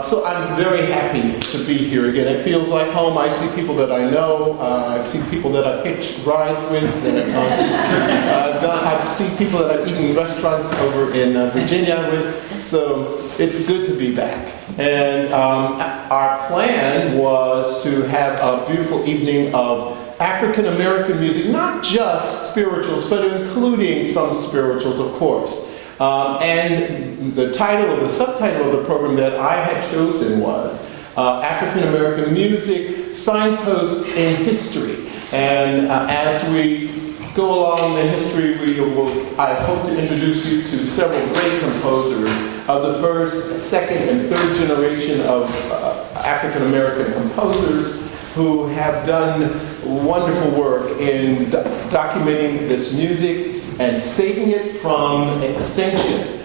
So I'm very happy to be here again. It feels like home. I see people that I know. I see people that I've hitched rides with that I've gone to. I've seen people that I've eaten in restaurants over in Virginia with. So it's good to be back. And our plan was to have a beautiful evening of African American music, not just spirituals, but including some spirituals, of course. And the subtitle of the program that I had chosen was African American Music, Signposts in History. And as we go along the history, I hope to introduce you to several great composers of the first, second, and third generation of African American composers who have done wonderful work in documenting this music and saving it from extinction.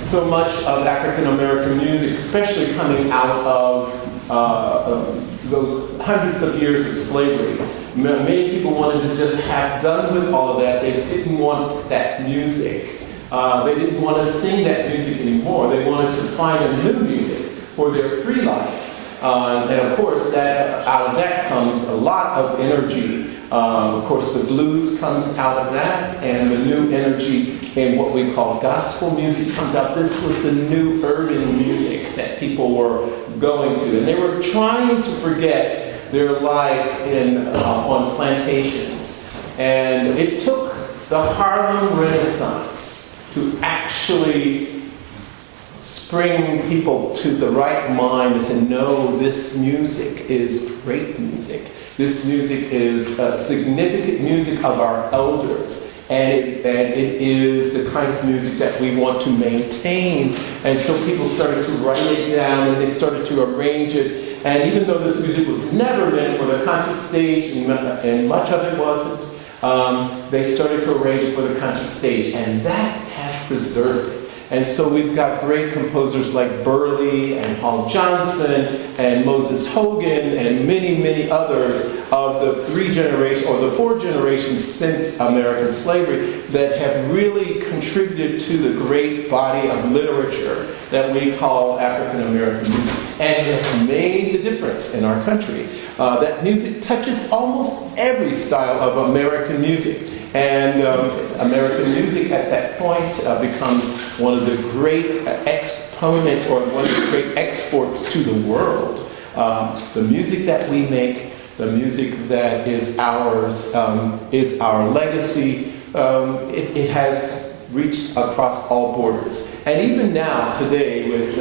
So much of African American music, especially coming out of those hundreds of years of slavery. Many people wanted to just have done with all of that. They didn't want that music. They didn't want to sing that music anymore. They wanted to find a new music for their free life. And of course, out of that comes a lot of energy. Of course, the blues comes out of that, and the new energy in what we call gospel music comes out. This was the new urban music that people were going to, and they were trying to forget their life on plantations. And it took the Harlem Renaissance to actually spring people to the right mind and say, no, this music is great music. This music is significant music of our elders, and it is the kind of music that we want to maintain. And so people started to write it down, and they started to arrange it. And even though this music was never meant for the concert stage, and much of it wasn't, they started to arrange it for the concert stage, and that has preserved it. And so we've got great composers like Burley and Hall Johnson and Moses Hogan and many, many others of the four generations since American slavery that have really contributed to the great body of literature that we call African American music. And it has made the difference in our country. That music touches almost every style of American music. And American music at that point becomes one of the great exponents or one of the great exports to the world. The music that we make, the music that is ours, is our legacy. It has reached across all borders. And even now, today, with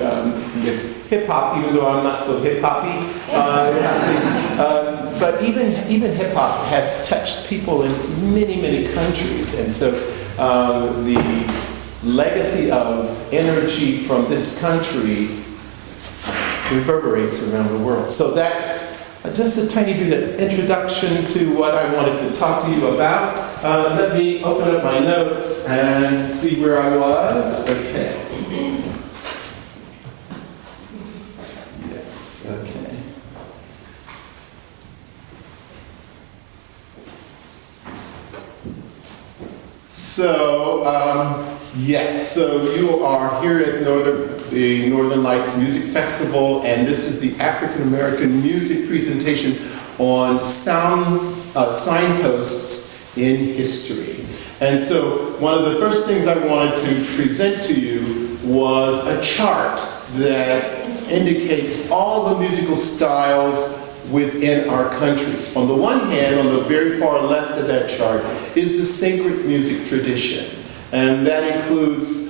hip-hop, even though I'm not so hip-hoppy, but even hip-hop has touched people in many, many countries. And so the legacy of energy from this country reverberates around the world. So that's just a tiny bit of introduction to what I wanted to talk to you about. Let me open up my notes and see where I was. Okay. Yes, okay. So, yes, so you are here at the Northern Lights Music Festival, and this is the African American music presentation on signposts in history. And so one of the first things I wanted to present to you was a chart that indicates all the musical styles within our country. On the one hand, on the very far left of that chart, is the sacred music tradition. And that includes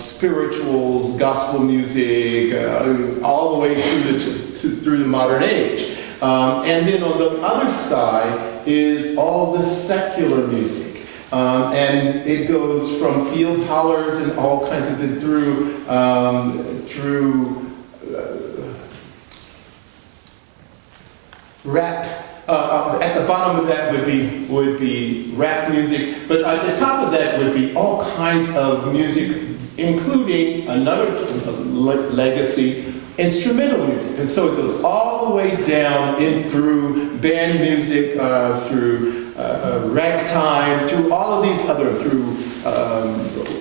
spirituals, gospel music, all the way through the modern age. And then on the other side is all the secular music. And it goes from field hollers and all kinds of things through rap. At the bottom of that would be rap music, but at the top of that would be all kinds of music, including another legacy, instrumental music. And so it goes all the way down in through band music, through ragtime, through all of these other, through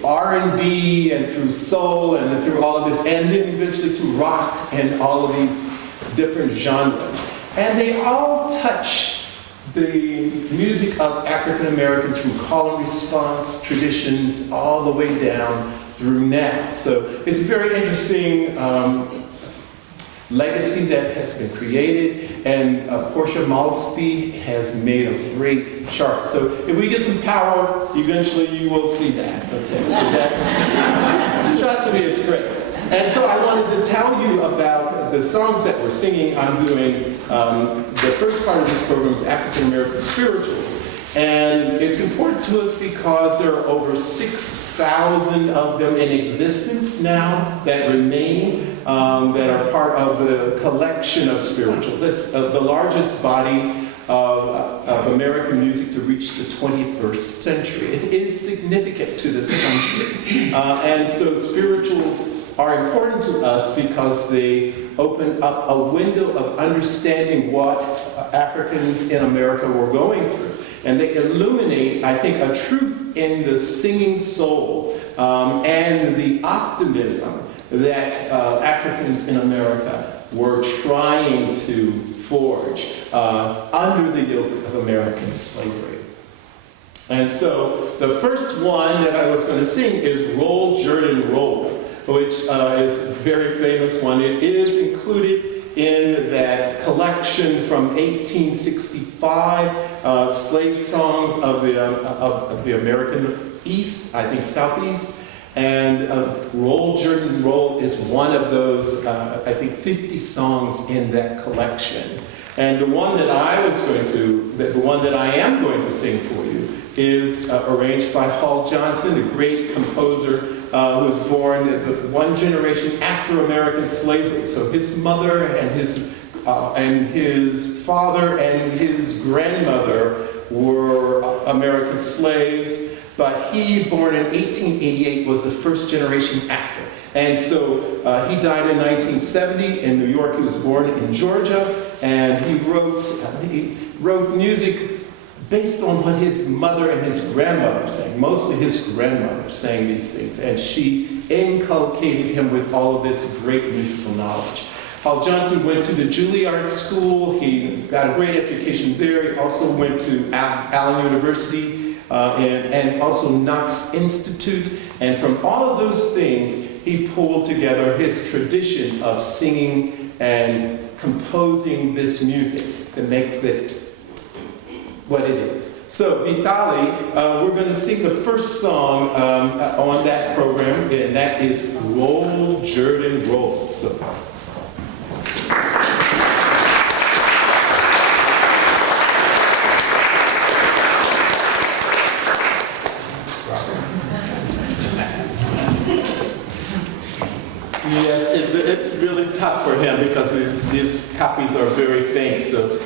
R&B and through soul and through all of this, and then eventually to rock and all of these different genres. And they all touch the music of African Americans from call and response traditions all the way down through now. So it's a very interesting legacy that has been created, and Portia Malsby has made a great chart. So if we get some power, eventually you will see that. Okay, so that's, trust me, it's great. And so I wanted to tell you about the songs that we're singing. I'm doing, the first part of this program is African American Spirituals. And it's important to us because there are over 6,000 of them in existence now that remain, that are part of the collection of spirituals. It's the largest body of American music to reach the 21st century. It is significant to this country. And so spirituals are important to us because they open up a window of understanding what Africans in America were going through. And they illuminate, I think, a truth in the singing soul and the optimism that Africans in America were trying to forge under the yoke of American slavery. And so the first one that I was going to sing is Roll, Jordan, Roll, which is a very famous one. It is included in that collection from 1865, slave songs of the American East, I think Southeast. And Roll, Jordan, Roll is one of those, I think, 50 songs in that collection. And the one that I am going to sing for you is arranged by Hall Johnson, a great composer who was born one generation after American slavery. So his mother and his father and his grandmother were American slaves, but he, born in 1888, was the first generation after. And so he died in 1970 in New York. He was born in Georgia, and he wrote music based on what his mother and his grandmother sang. Mostly his grandmother sang these things, and she inculcated him with all of this great musical knowledge. Hall Johnson went to the Juilliard School. He got a great education there. He also went to Allen University and also Knox Institute. And from all of those things, he pulled together his tradition of singing and composing this music that makes it what it is. So, Vitali, we're going to sing the first song on that program, and that is Roll, Jordan, Roll. So. Yes, it's really tough for him because these copies are very faint, so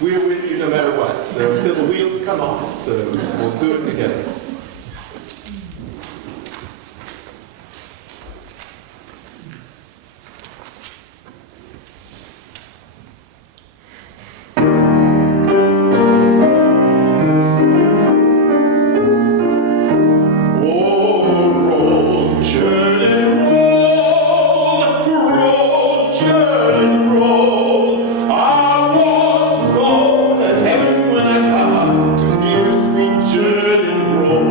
we're with you no matter what, so until the wheels come off, so we'll do it together. Roll.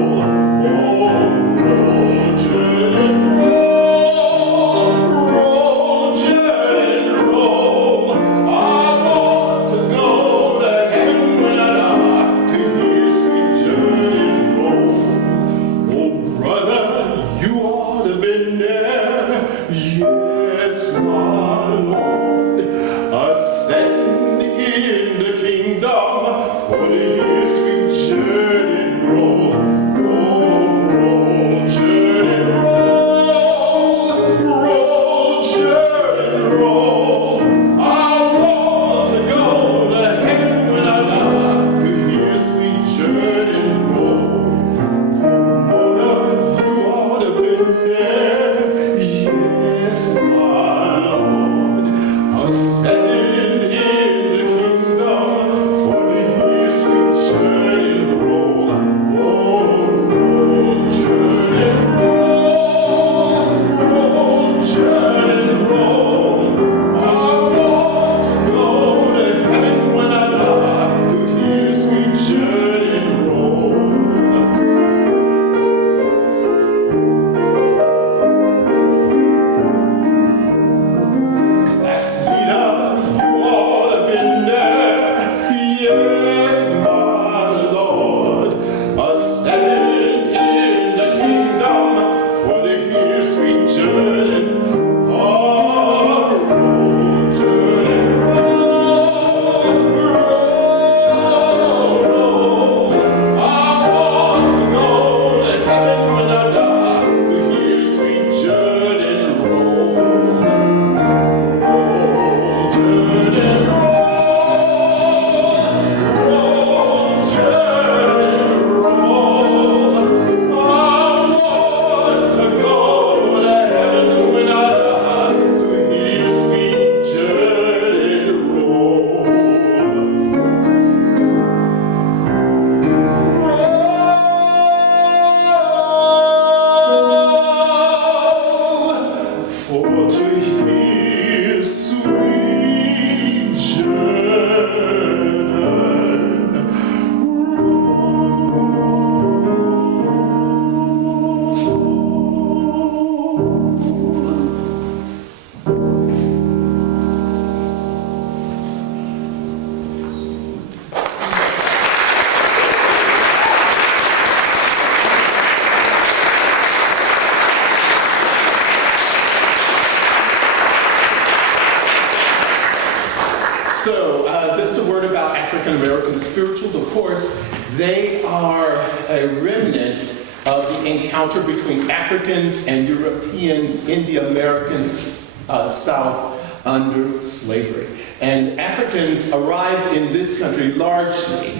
rituals, of course, they are a remnant of the encounter between Africans and Europeans in the American South under slavery. And Africans arrived in this country largely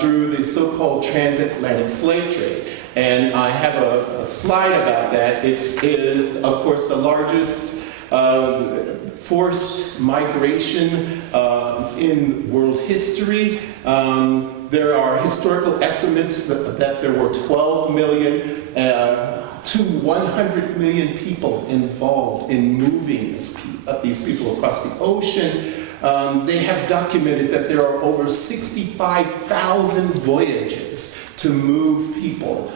through the so-called transatlantic slave trade. And I have a slide about that. It is, of course, the largest forced migration in world history. There are historical estimates that there were 12 million to 100 million people involved in moving these people across the ocean. They have documented that there are over 65,000 voyages to move people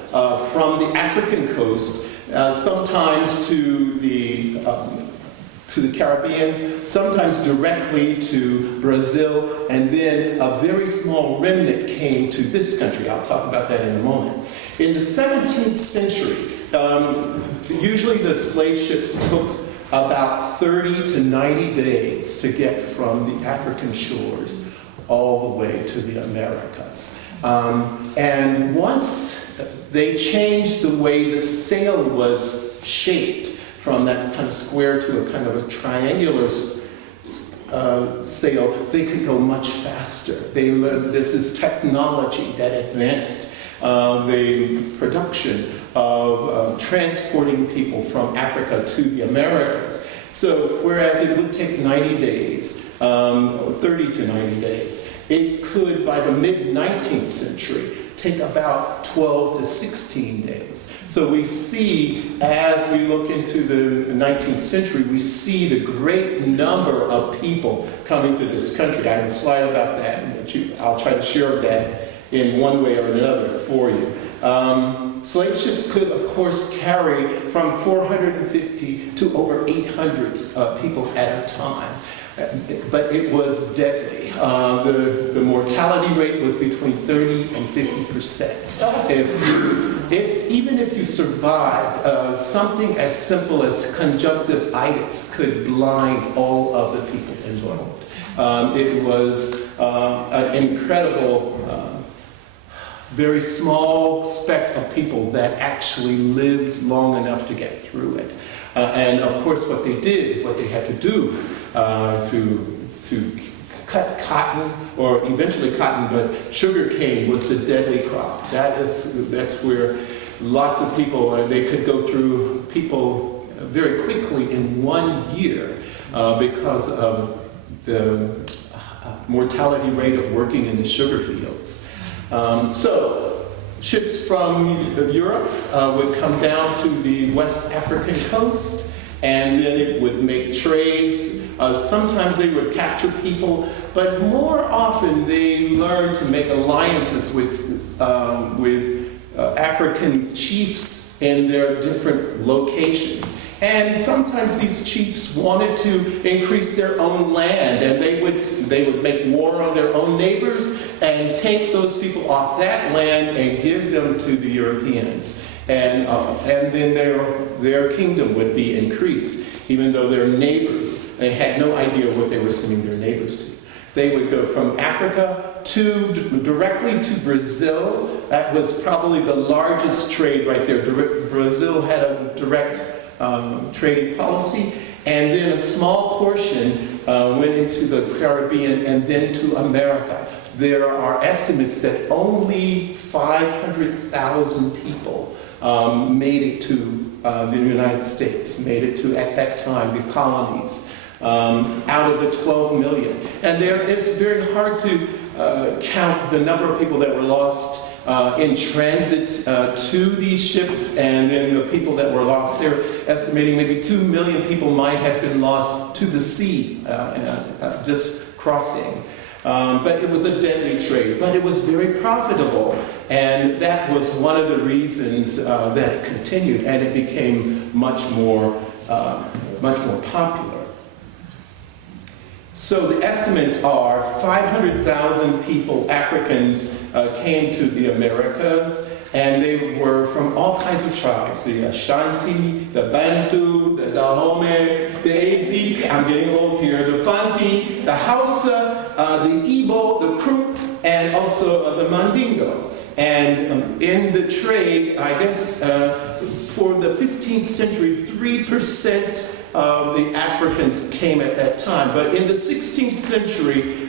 from the African coast, sometimes to the Caribbean, sometimes directly to Brazil, and then a very small remnant came to this country. I'll talk about that in a moment. In the 17th century, usually the slave ships took about 30 to 90 days to get from the African shores all the way to the Americas. And once they changed the way the sail was shaped, from that kind of square to a kind of a triangular sail, they could go much faster. They learned this is technology that advanced the production of transporting people from Africa to the Americas. So whereas it would take 90 days, 30 to 90 days, it could, by the mid-19th century, take about 12 to 16 days. So we see, as we look into the 19th century, we see the great number of people coming to this country. I have a slide about that, and I'll try to share that in one way or another for you. Slave ships could, of course, carry from 450 to over 800 people at a time. But it was deadly. The mortality rate was between 30 and 50%. Even if you survived, something as simple as conjunctivitis could blind all of the people involved. It was an incredible, very small speck of people that actually lived long enough to get through it. And of course, what they did, what they had to do to cut cotton, or eventually cotton, but sugar cane was the deadly crop. That's where lots of people, they could go through people very quickly in 1 year because of the mortality rate of working in the sugar fields. So ships from Europe would come down to the West African coast, and then it would make trades. Sometimes they would capture people, but more often they learned to make alliances with African chiefs in their different locations. And sometimes these chiefs wanted to increase their own land, and they would make war on their own neighbors and take those people off that land and give them to the Europeans. And then their kingdom would be increased, even though their neighbors, they had no idea what they were sending their neighbors to. They would go from Africa directly to Brazil. That was probably the largest trade right there. Brazil had a direct trading policy, and then a small portion went into the Caribbean and then to America. There are estimates that only 500,000 people made it to the United States, made it to, at that time, the colonies, out of the 12 million. And it's very hard to count the number of people that were lost in transit to these ships, and then the people that were lost. They're estimating maybe 2 million people might have been lost to the sea, just crossing. But it was a deadly trade, but it was very profitable, and that was one of the reasons that it continued, and it became much more popular. So the estimates are 500,000 people, Africans, came to the Americas, and they were from all kinds of tribes: the Ashanti, the Bantu, the Dahomey, the Ezek, I'm getting old here, the Fanti, the Hausa, the Igbo, the Krupp, and also the mandingo. And in the trade, I guess for the 15th century, 3% of the Africans came at that time. But in the 16th century,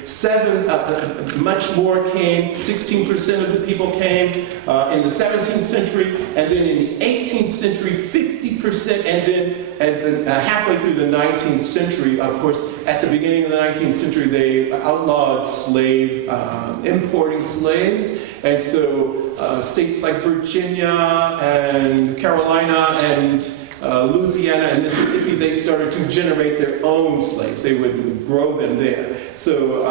much more came. 16% of the people came in the 17th century, and then in the 18th century, 50%, and then halfway through the 19th century, of course, at the beginning of the 19th century, they outlawed importing slaves, and so states like Virginia and Carolina and Louisiana and Mississippi, they started to generate their own slaves. They would grow them there. So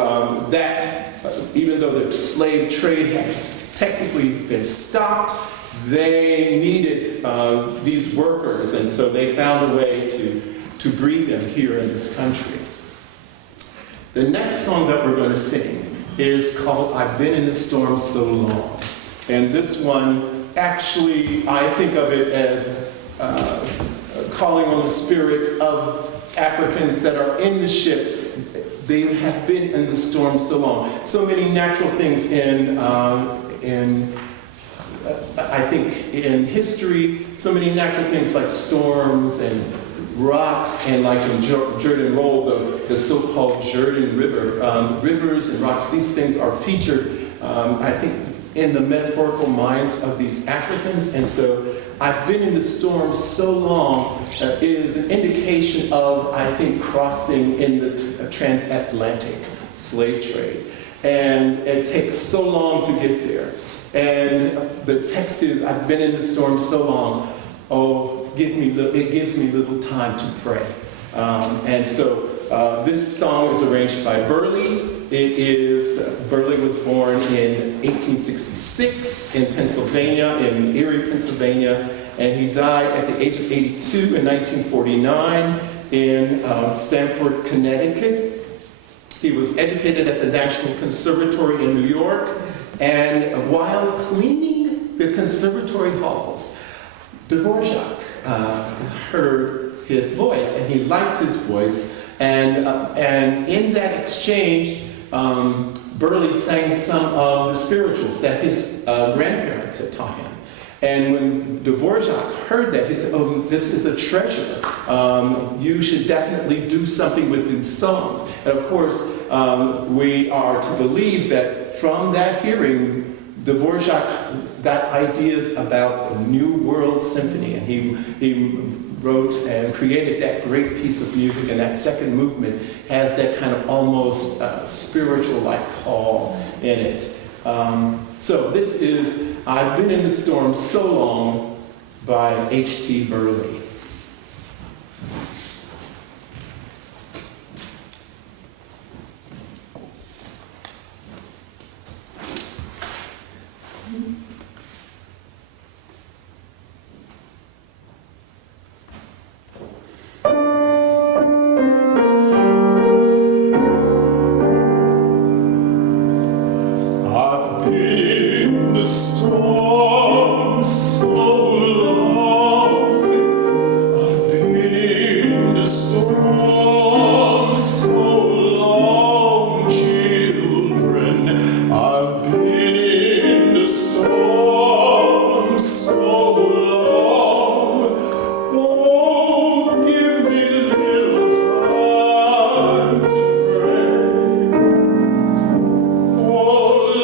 even though the slave trade had technically been stopped, they needed these workers, and so they found a way to breed them here in this country. The next song that we're going to sing is called I've Been in the Storm So Long. And this one, actually, I think of it as calling on the spirits of Africans that are in the ships. They have been in the storm so long. So many natural things I think in history, so many natural things like storms and rocks, and like in Jordan Roll, the so-called Jordan River. Rivers and rocks, these things are featured, I think, in the metaphorical minds of these Africans. And so I've been in the storm so long is an indication of, I think, crossing in the transatlantic slave trade. And it takes so long to get there. And the text is, I've been in the storm so long, oh, it gives me little time to pray. And so this song is arranged by Burley. Burley was born in 1866 in Pennsylvania, in Erie, Pennsylvania, and he died at the age of 82 in 1949 in Stamford, Connecticut. He was educated at the National Conservatory in New York, and while cleaning the conservatory halls, Dvorak heard his voice, and he liked his voice, and in that exchange, Burley sang some of the spirituals that his grandparents had taught him. And when Dvorak heard that, he said, oh, this is a treasure. You should definitely do something with these songs. And of course, we are to believe that from that hearing, Dvorak got ideas about the New World Symphony, and he wrote and created that great piece of music, and that second movement has that kind of almost spiritual-like call in it. So this is I've Been in the Storm So Long by H.T. Burley.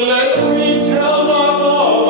Let me tell my mother.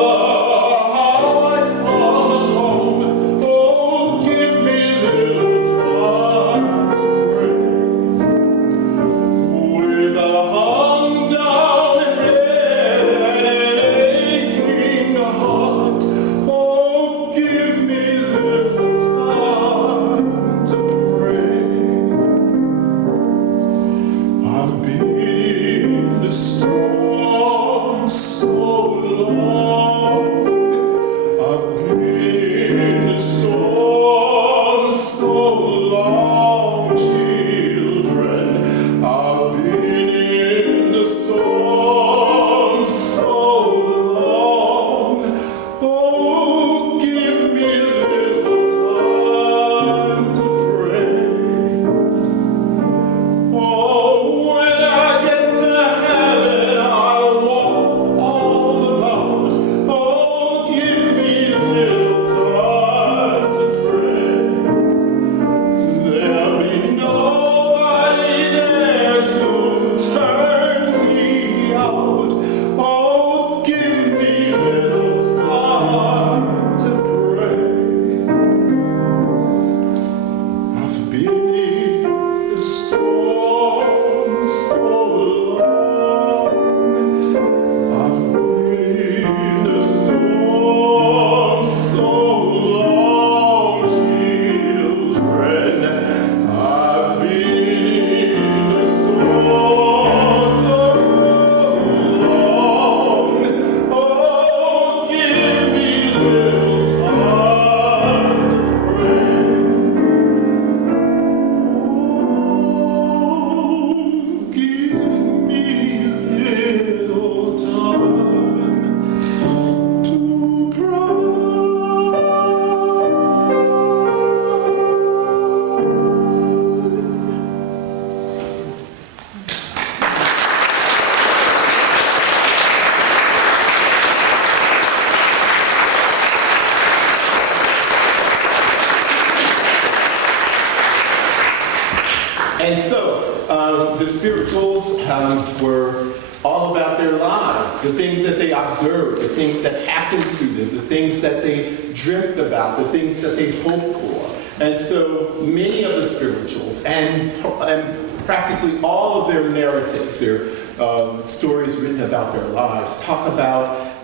the spirituals were all about their lives, the things that they observed, the things that happened to them, the things that they dreamt about, the things that they hoped for. And so many of the spirituals, and practically all of their narratives, their stories written about their lives, talk about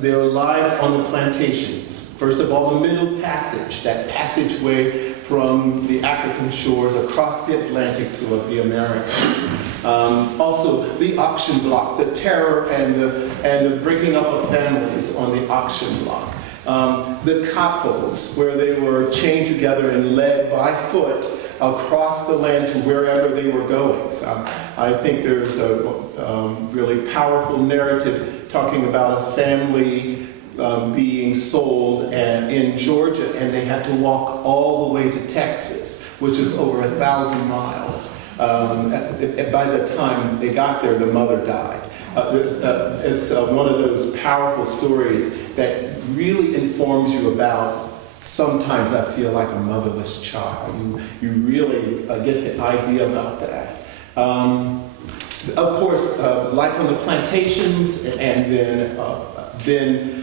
their lives on the plantation. First of all, the Middle Passage, that passageway from the African shores across the Atlantic to the Americas. Also, the auction block, the terror and the breaking up of families on the auction block. The couples, where they were chained together and led by foot across the land to wherever they were going. So, I think there's a really powerful narrative talking about a family being sold in Georgia, and they had to walk all the way to Texas, which is over 1,000 miles. By the time they got there, the mother died. It's one of those powerful stories that really informs you about, sometimes I feel like a motherless child. You really get the idea about that. Of course, life on the plantations, and then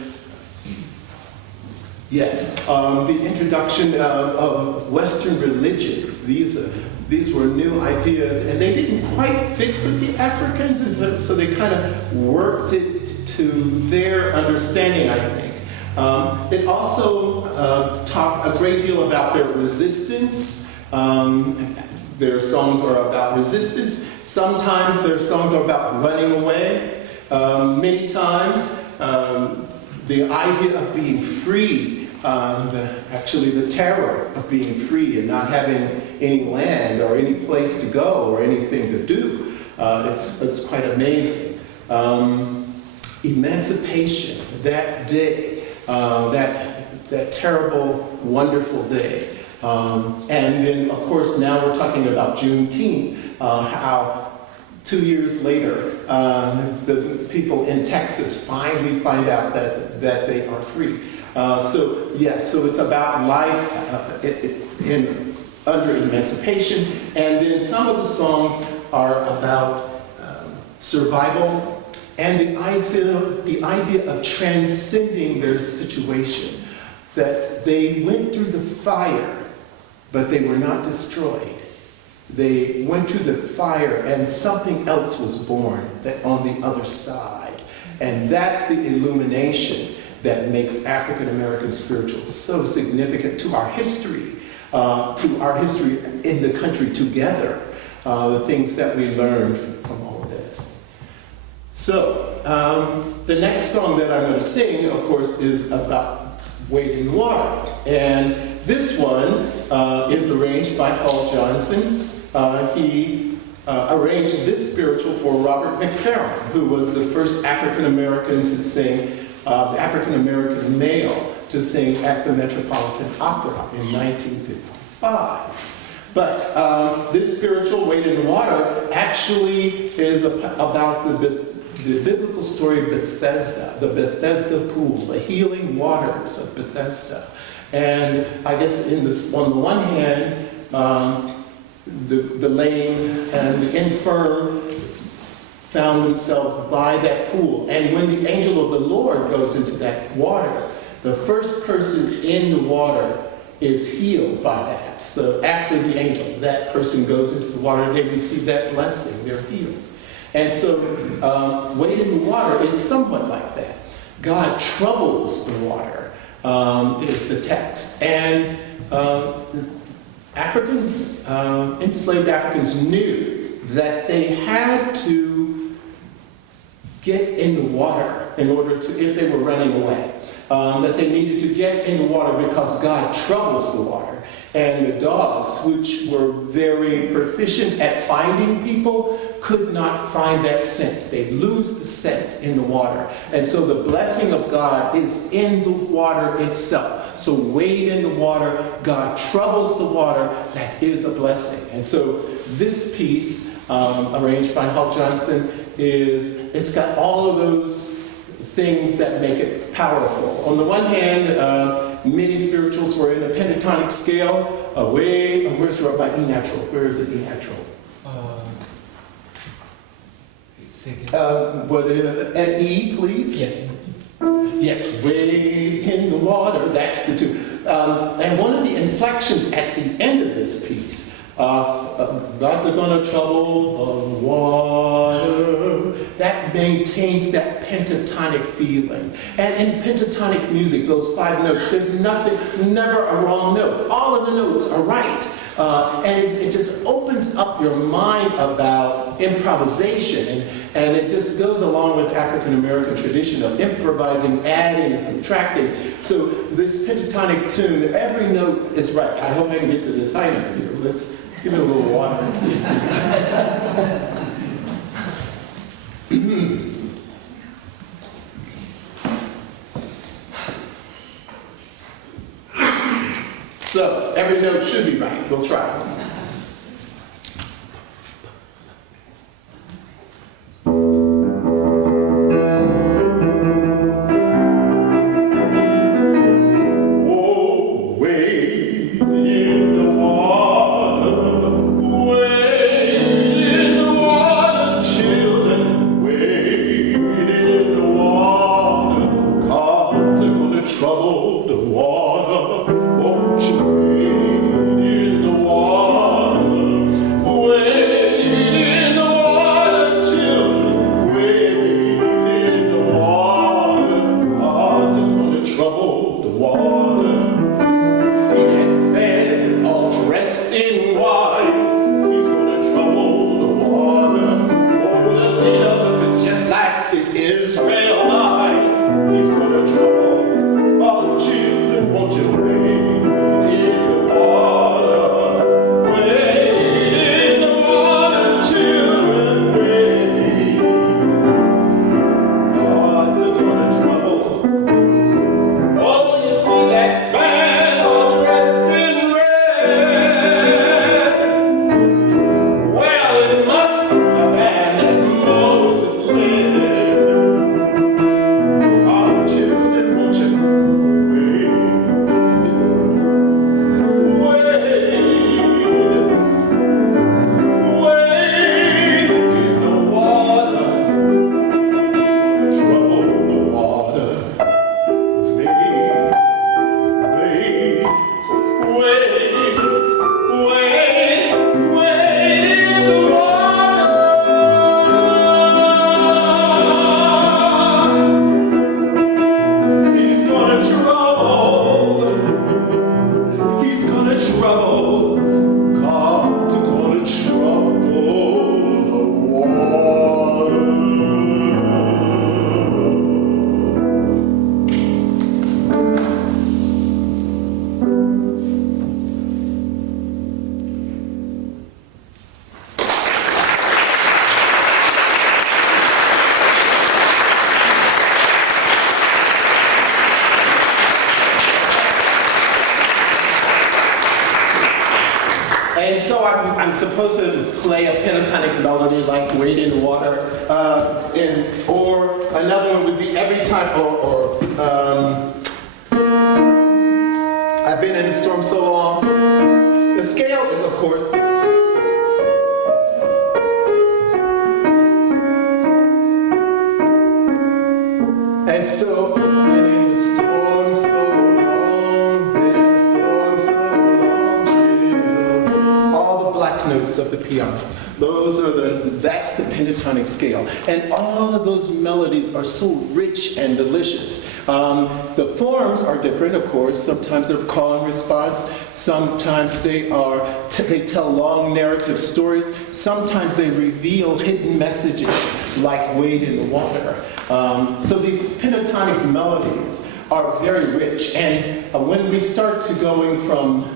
yes, the introduction of Western religions. These were new ideas, and they didn't quite fit with the Africans, and so they kind of worked it to their understanding, I think. It also talked a great deal about their resistance. Their songs are about resistance. Sometimes their songs are about running away. Many times, the idea of being free, actually the terror of being free and not having any land or any place to go or anything to do. It's quite amazing. Emancipation, that day, that terrible, wonderful day. And then, of course, now we're talking about Juneteenth, how 2 years later, the people in Texas finally find out that they are free. So it's about life under emancipation, and then some of the songs are about survival and the idea of transcending their situation, that they went through the fire, but they were not destroyed. They went through the fire and something else was born on the other side. And that's the illumination that makes African American spirituals so significant to our history in the country together, the things that we learned from all of this. So, the next song that I'm going to sing, of course, is about Wade in Water. And this one is arranged by Paul Johnson. He arranged this spiritual for Robert McFerrin, who was the first African American to sing, African American male to sing at the Metropolitan Opera in 1955. But this spiritual, Wade in Water, actually is about the biblical story of Bethesda, the Bethesda pool, the healing waters of Bethesda. And I guess on the one hand, the lame and the infirm found themselves by that pool. And when the angel of the Lord goes into that water, the first person in the water is healed by that. So after the angel, that person goes into the water and they receive that blessing, they're healed. And so Wade in the Water is somewhat like that. God troubles the water, is the text. And Africans, enslaved Africans knew that they had to get in the water in order to, if they were running away, that they needed to get in the water because God troubles the water. And the dogs, which were very proficient at finding people, could not find that scent. They lose the scent in the water. And so the blessing of God is in the water itself. So wade in the water, God troubles the water, that is a blessing. And so this piece, arranged by Paul Johnson, it's got all of those things that make it powerful. On the one hand, many spirituals were in a pentatonic scale. Where's my E natural? Where is it E natural? An E, please? Yes. Yes, wade in the water, that's the tune. And one of the inflections at the end of this piece, gods are gonna trouble the water, that maintains that pentatonic feeling. And in pentatonic music, those 5 notes, there's never a wrong note. All of the notes are right. And it just opens up your mind about improvisation, and it just goes along with the African American tradition of improvising, adding, and subtracting. So this pentatonic tune, every note is right. I hope I can get to this high note here. Let's give it a little water and see. So every note should be right. We'll try. And so I'm supposed to play a pentatonic melody like Wade in the Water, or another one would be every time, I've been in the storm so long. The scale is, of course, and so, been in the storm so long, been in the storm so long, all the black notes of the piano. That's the pentatonic scale. And all of those melodies are so rich and delicious. The forms are different, of course. Sometimes they're call and response. Sometimes they tell long narrative stories. Sometimes they reveal hidden messages, like Wade in the Water. So these pentatonic melodies are very rich. And when we start to going from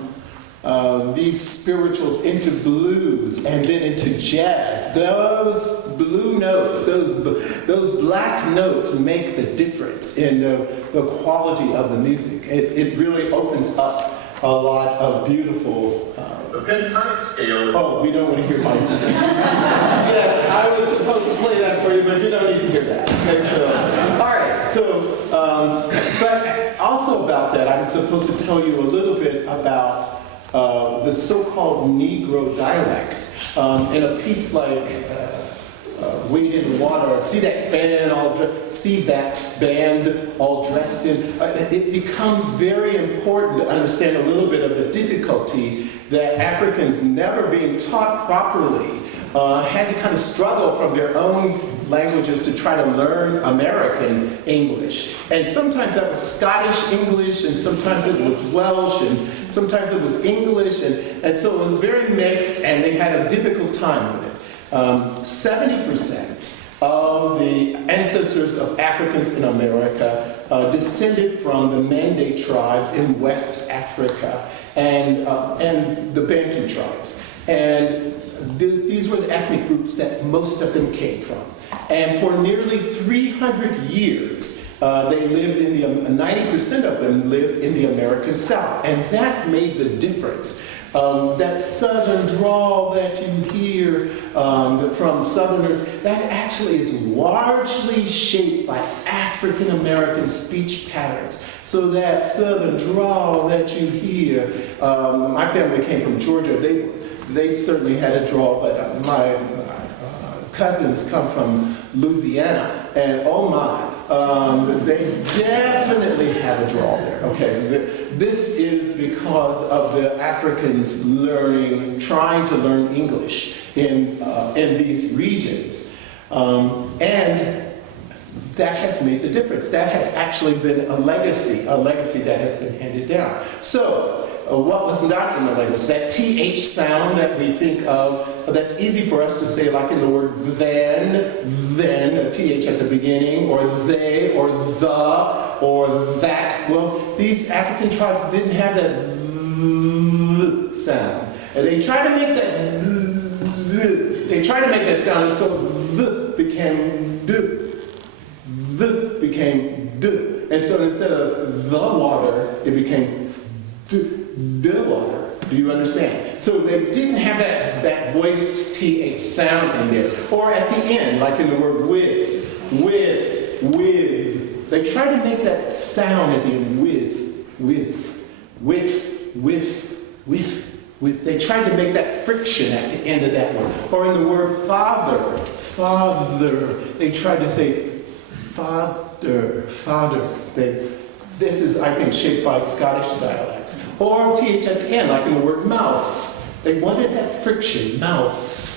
these spirituals into blues and then into jazz, those blue notes, those black notes make the difference in the quality of the music. It really opens up a lot of beautiful... the pentatonic scale is... Oh, we don't want to hear my singing. Yes, I was supposed to play that for you, but you don't need to hear that. Okay, so, all right, so, but also about that, I'm supposed to tell you a little bit about the so-called Negro dialect. In a piece like wade in the water, or see that band all dressed in. It becomes very important to understand a little bit of the difficulty that Africans, never being taught properly, had to kind of struggle from their own languages to try to learn American English. And sometimes that was Scottish English, and sometimes it was Welsh, and sometimes it was English, and so it was very mixed, and they had a difficult time with it. 70% of the ancestors of Africans in America descended from the Mende tribes in West Africa and the Bantu tribes. And these were the ethnic groups that most of them came from. And for nearly 300 years, they lived in 90% of them lived in the American South. And that made the difference. That southern drawl that you hear from Southerners, that actually is largely shaped by African American speech patterns. So that southern drawl that you hear, my family came from Georgia. They certainly had a drawl, but my cousins come from Louisiana, and oh my, they definitely have a drawl there. Okay, this is because of the Africans trying to learn English in these regions, and that has made the difference. That has actually been a legacy that has been handed down. So, what was not in the language? That TH sound that we think of, that's easy for us to say, like in the word then, a TH at the beginning, or they, or the, or that. Well, these African tribes didn't have that sound. And they tried to make that sound, and so the became d. The became d. And so instead of the water, it became the water. Do you understand? So they didn't have that voiced TH sound in there. Or at the end, like in the word with. They try to make that sound at the end, with. They tried to make that friction at the end of that word. Or in the word father, they tried to say father. This is, I think, shaped by Scottish dialects. Or TH at the end, like in the word mouth. They wanted that friction, mouth.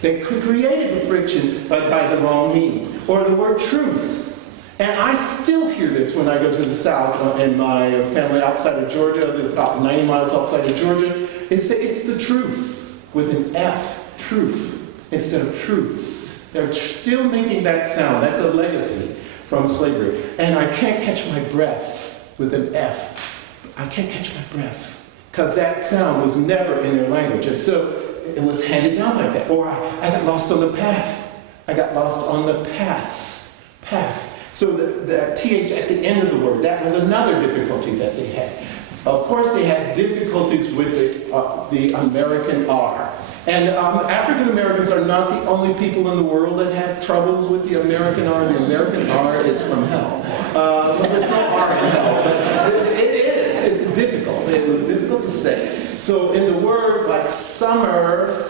They created the friction, but by the wrong means. Or the word truth. And I still hear this when I go to the South, and my family outside of Georgia, about 90 miles outside of Georgia. It's the truth, with an F, truth, instead of truth. They're still making that sound. That's a legacy from slavery. And I can't catch my breath with an F. I can't catch my breath, because that sound was never in their language. And so it was handed down like that. Or I got lost on the path. Path. So the TH at the end of the word, that was another difficulty that they had. Of course, they had difficulties with the American R. And African Americans are not the only people in the world that have troubles with the American R. The American R is from hell. But there's no R in hell. But it's difficult. It was difficult to say. So in the word like summer,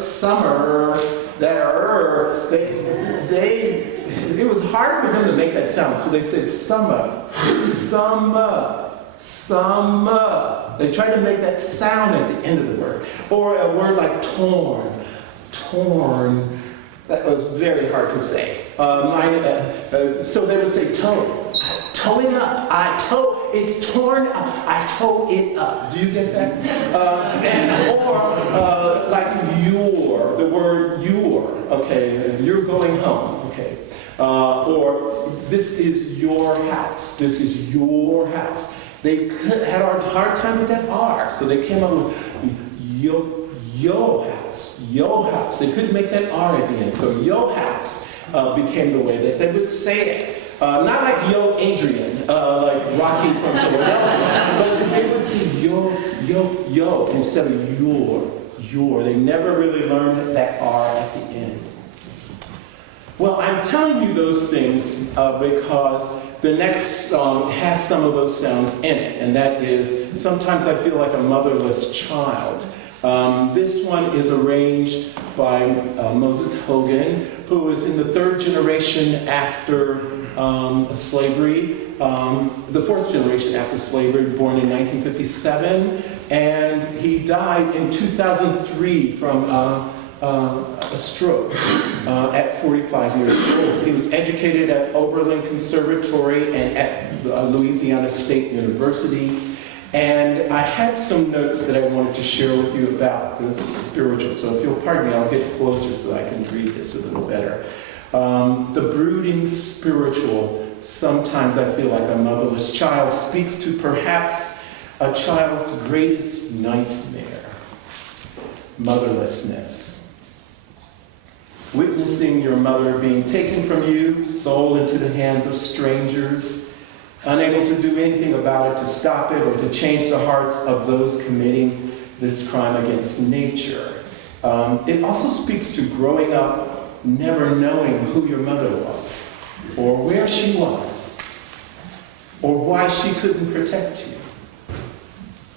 it was hard for them to make that sound. So they said summer. They tried to make that sound at the end of the word. Or a word like torn. That was very hard to say. So they would say toe. Towing up. It's torn up. I tow it up. Do you get that? Or like your, the word your. Okay, you're going home. Okay. Or this is your house. This is your house. They had a hard time with that R, so they came up with yo house. They couldn't make that R at the end, so yo house became the way that they would say it. Not like yo Adrian, like Rocky from Philadelphia, but they would say yo instead of your. They never really learned that R at the end. Well, I'm telling you those things because the next song has some of those sounds in it, and that is, sometimes I feel like a motherless child This one is arranged by Moses Hogan, who is in the third generation after slavery, the fourth generation after slavery, born in 1957, and he died in 2003 from a stroke at 45 years old. He was educated at Oberlin Conservatory and at Louisiana State University. And I had some notes that I wanted to share with you about the spiritual. So if you'll pardon me, I'll get closer so I can read this a little better. The brooding spiritual, sometimes I feel like a motherless child, speaks to perhaps a child's greatest nightmare: motherlessness. Witnessing your mother being taken from you, sold into the hands of strangers, unable to do anything about it, to stop it, or to change the hearts of those committing this crime against nature. It also speaks to growing up never knowing who your mother was, or where she was, or why she couldn't protect you.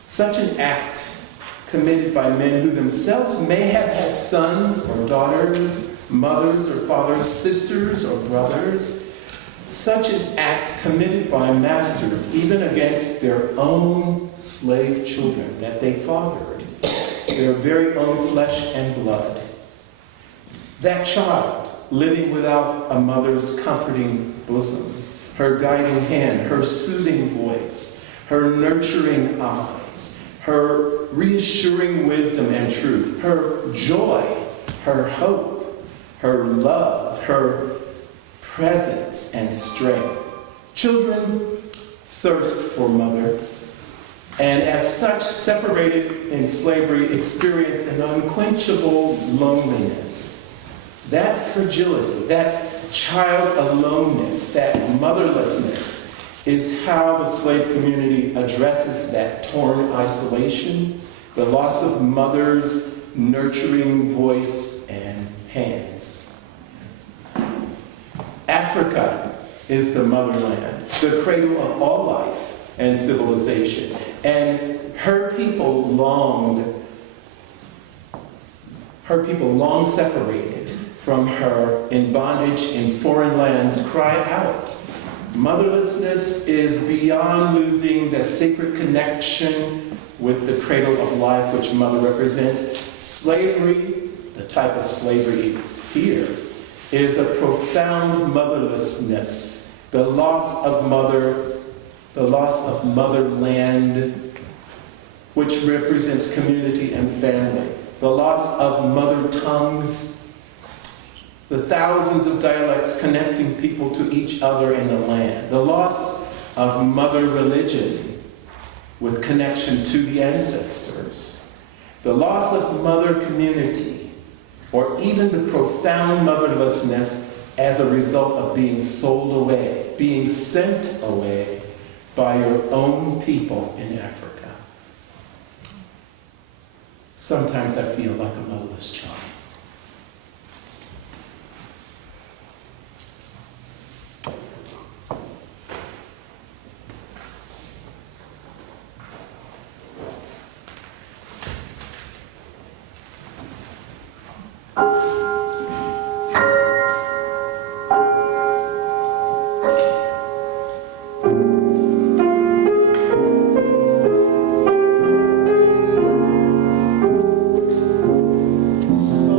Such an act committed by men who themselves may have had sons or daughters, mothers or fathers, sisters or brothers. Such an act committed by masters, even against their own slave children that they fathered, their very own flesh and blood. That child, living without a mother's comforting bosom, her guiding hand, her soothing voice, her nurturing eyes, her reassuring wisdom and truth, her joy, her hope, her love, her presence and strength. Children thirst for mother, and as such, separated in slavery, experience an unquenchable loneliness. That fragility, that child aloneness, that motherlessness is how the slave community addresses that torn isolation, the loss of mother's nurturing voice and hands. Africa is the motherland, the cradle of all life and civilization. And her people long separated from her in bondage in foreign lands, cry out. Motherlessness is beyond losing the sacred connection with the cradle of life which mother represents. Slavery, the type of slavery here, is a profound motherlessness, the loss of motherland, which represents community and family, the loss of mother tongues, the thousands of dialects connecting people to each other in the land, the loss of mother religion with connection to the ancestors, the loss of mother community, or even the profound motherlessness as a result of being sold away, being sent away by your own people in Africa. Sometimes I feel like a motherless child. So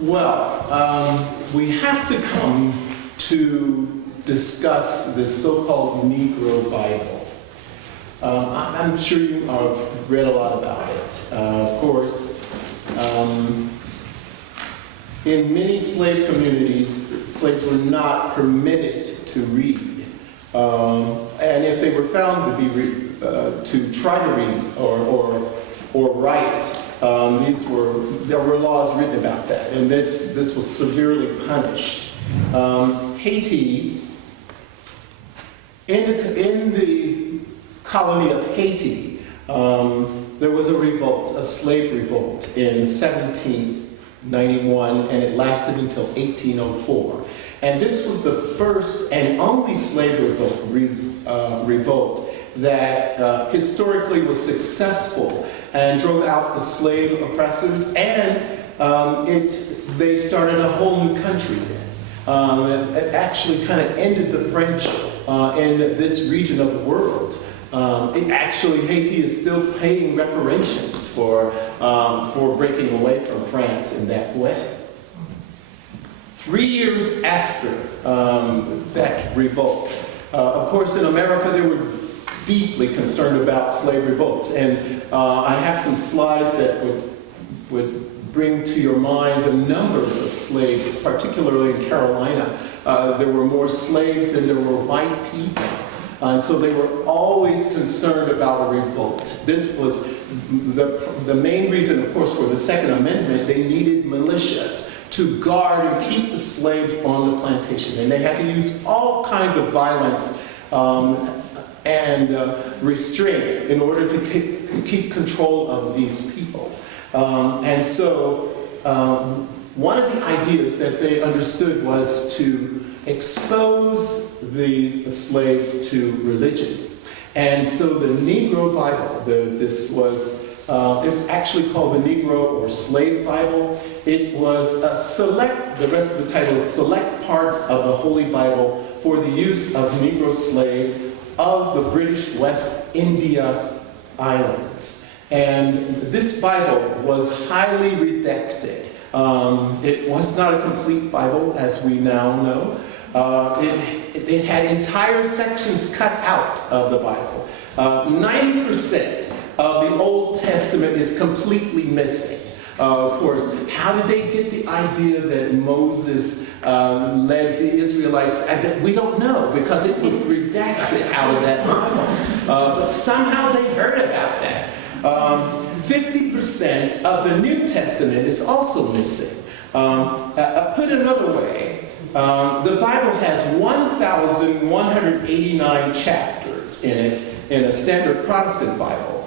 Well, we have to come to discuss the so-called Negro Bible. I'm sure you have read a lot about it. Of course, in many slave communities, slaves were not permitted to read. And if they were found to be to try to read or write, there were laws written about that, and this was severely punished. Haiti, in the colony of Haiti, there was a revolt, a slave revolt in 1791, and it lasted until 1804. And this was the first and only slave revolt that historically was successful and drove out the slave oppressors, and they started a whole new country then. It actually kind of ended the French in this region of the world. Haiti is still paying reparations for breaking away from France in that way. 3 years after that revolt, of course in America they were deeply concerned about slave revolts, and I have some slides that would bring to your mind the numbers of slaves, particularly in Carolina. There were more slaves than there were white people. And so they were always concerned about a revolt. This was the main reason, of course, for the Second Amendment. They needed militias to guard and keep the slaves on the plantation. And they had to use all kinds of violence and restraint in order to keep control of these people. And so one of the ideas that they understood was to expose the slaves to religion. And so the Negro Bible, it was actually called the Negro or Slave Bible. It was the rest of the title is Select Parts of the Holy Bible for the use of Negro slaves of the British West India Islands. And this Bible was highly redacted. It was not a complete Bible, as we now know. It had entire sections cut out of the Bible. 90% of the Old Testament is completely missing. Of course, how did they get the idea that Moses led the Israelites? We don't know, because it was redacted out of that Bible. But somehow they heard about that. 50% of the New Testament is also missing. Put another way, the Bible has 1,189 chapters in it in a standard Protestant Bible.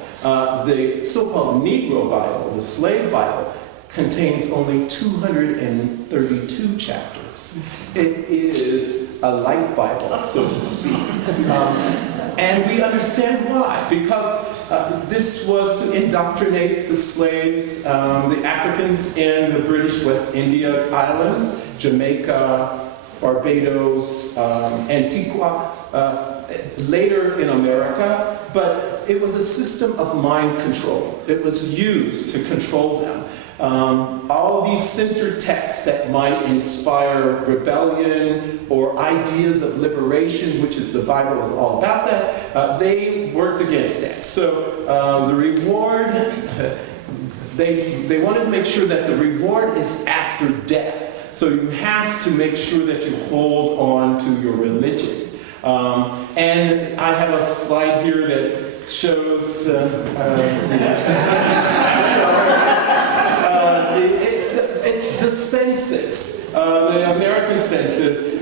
The so-called Negro Bible, the Slave Bible, contains only 232 chapters. It is a light Bible, so to speak. And we understand why, because this was to indoctrinate the slaves, the Africans in the British West India Islands, Jamaica, Barbados, Antigua, later in America, but it was a system of mind control. It was used to control them. All these censored texts that might inspire rebellion or ideas of liberation, which is the Bible is all about that, they worked against that. So the reward, they wanted to make sure that the reward is after death. So you have to make sure that you hold on to your religion. And I have a slide here that shows it's the census, the American census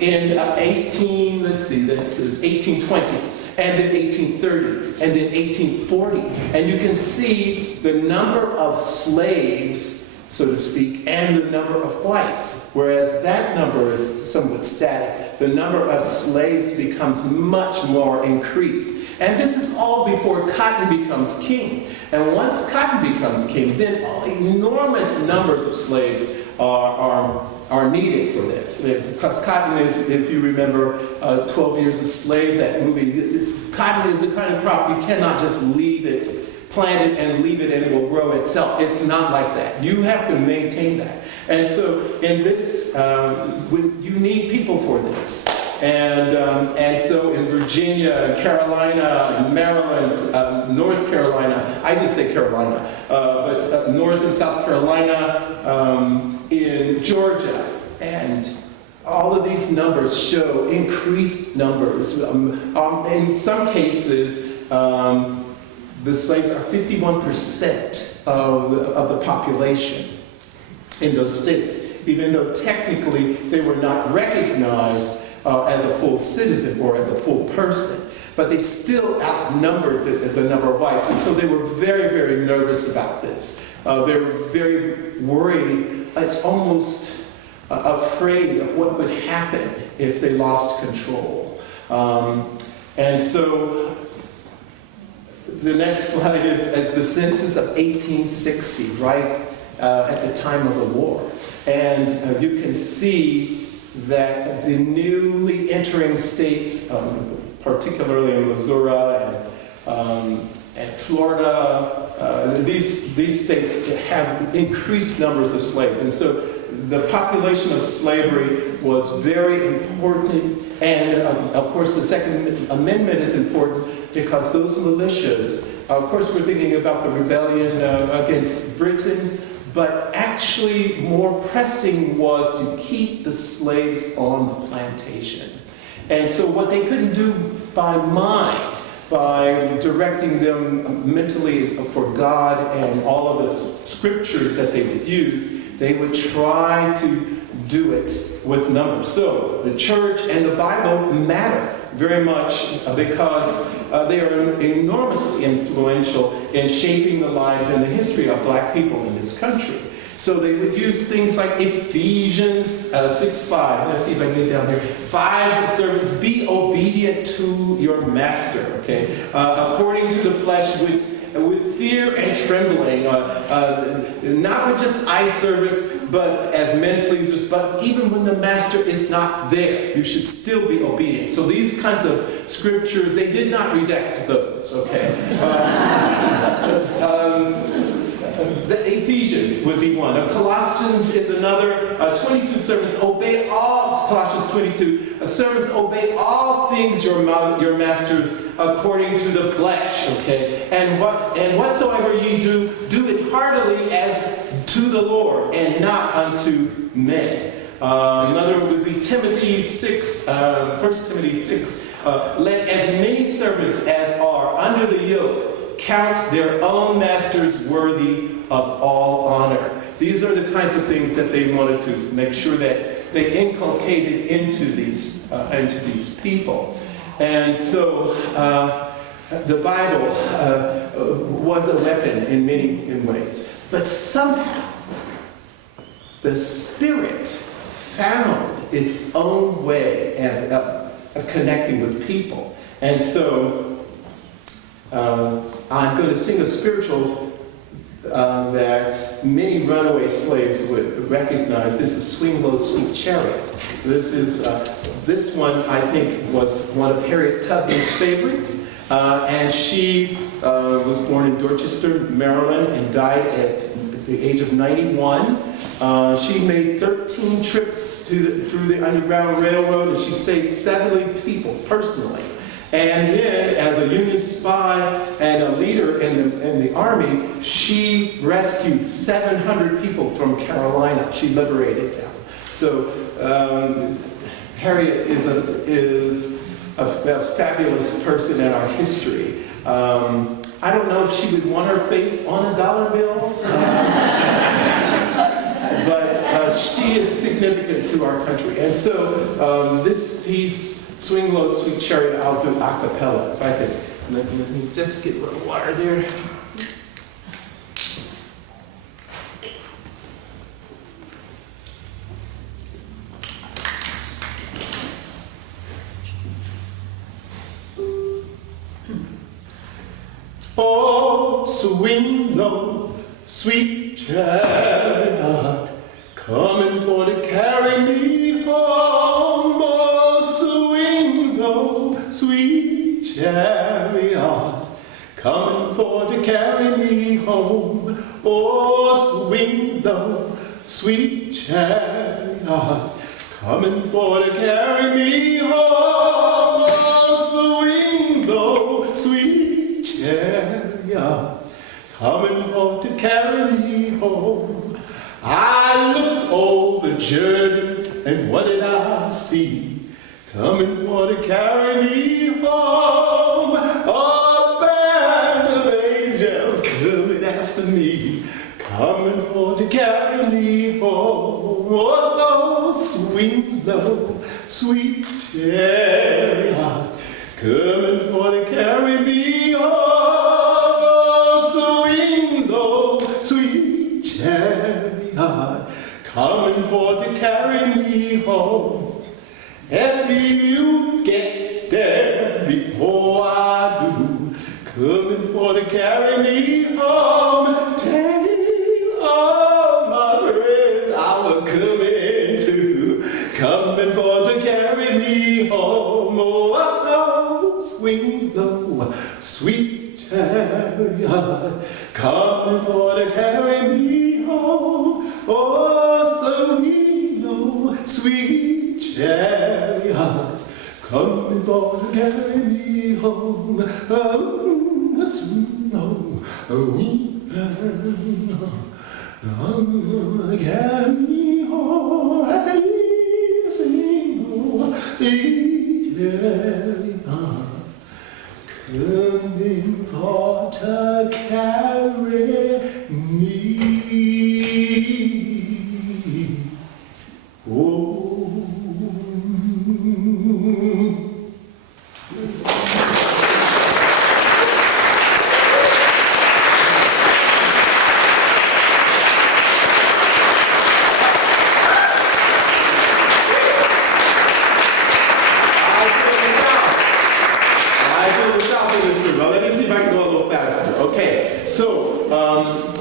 in 1820, and then 1830, and then 1840. And you can see the number of slaves, so to speak, and the number of whites, whereas that number is somewhat static. The number of slaves becomes much more increased. And this is all before cotton becomes king. And once cotton becomes king, then enormous numbers of slaves are needed for this. Because cotton, if you remember 12 Years a Slave, that movie, cotton is the kind of crop you cannot just leave it plant it and leave it and it will grow itself. It's not like that. You have to maintain that. And so in this, you need people for this. And so in Virginia, and Carolina, and Maryland, North Carolina, I just say Carolina, but North and South Carolina, in Georgia, and all of these numbers show increased numbers. In some cases, the slaves are 51% of the population in those states, even though technically they were not recognized as a full citizen or as a full person. But they still outnumbered the number of whites, and so they were very, very nervous about this. They were very worried. It's almost afraid of what would happen if they lost control. And so the next slide is the census of 1860, right at the time of the war. And you can see that the newly entering states, particularly in Missouri and Florida, these states have increased numbers of slaves. And so the population of slavery was very important. And of course, the Second Amendment is important because those militias, of course, we're thinking about the rebellion against Britain, but actually more pressing was to keep the slaves on the plantation. And so what they couldn't do by mind, by directing them mentally for God and all of the scriptures that they would use, they would try to do it with numbers. So the church and the Bible matter very much because they are enormously influential in shaping the lives and the history of black people in this country. So they would use things like Ephesians 6:5. Let's see if I can get down here. 5 servants, be obedient to your master, okay? According to the flesh with fear and trembling, not with just eye service, but as men pleasers, but even when the master is not there, you should still be obedient. So these kinds of scriptures, they did not redact those, okay? The Ephesians would be one. Colossians is another. 22 servants, obey all, Colossians 22, servants, obey all things your masters according to the flesh, okay? And whatsoever ye do, do it heartily as to the Lord and not unto men. Another would be Timothy 6, 1 Timothy 6, let as many servants as are under the yoke count their own masters worthy of all honor. These are the kinds of things that they wanted to make sure that they inculcated into these people. And so the Bible was a weapon in many ways. But somehow the Spirit found its own way of connecting with people. And so I'm going to sing a spiritual that many runaway slaves would recognize. This is Swing Low, Sweet Chariot. This one, I think, was one of Harriet Tubman's favorites. And she was born in Dorchester, Maryland, and died at the age of 91. She made 13 trips through the Underground Railroad, and she saved 70 people personally. And then, as a Union spy and a leader in the Army, she rescued 700 people from Carolina. She liberated them. So Harriet is a fabulous person in our history. I don't know if she would want her face on a dollar bill, but she is significant to our country. And so this piece, Swing Low, Sweet Chariot, I'll do a cappella. If I could, let me just get a little water there. Oh, swing low, sweet chariot, coming for to carry me home. Oh, swing low, sweet chariot, coming for to carry Oh, swing low, sweet chariot, coming for to carry me home. Oh, swing low, sweet chariot, coming for to carry me home. I looked over the journey, and what did I see? Coming for to carry me home. A band of angels coming after me, coming for to carry me home. Oh, swing low, sweet chariot, coming for to carry me home. Oh, swing low, sweet chariot, coming for to carry me home. If you get there before I do, coming for to carry me home. Tell all my friends I will come in too, coming for to carry me home. Oh, swing low, sweet chariot, coming for to carry me home. Oh, swing low, sweet chariot, coming for to carry me home. Oh, swing low, carry me home. Swing low, sweet chariot, coming for to carry me. Oh.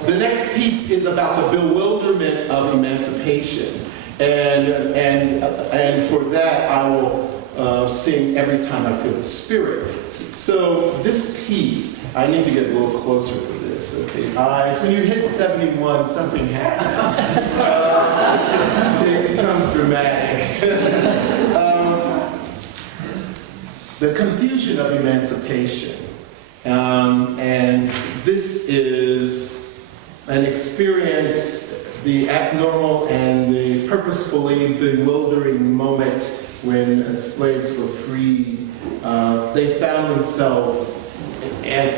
The next piece is about the bewilderment of emancipation, and for that I will sing Every Time I Feel the Spirit. So this piece, I need to get a little closer for this. Okay, eyes. When you hit 71, something happens. It becomes dramatic. The confusion of emancipation. And this is an experience, the abnormal and the purposefully bewildering moment when slaves were freed. They found themselves in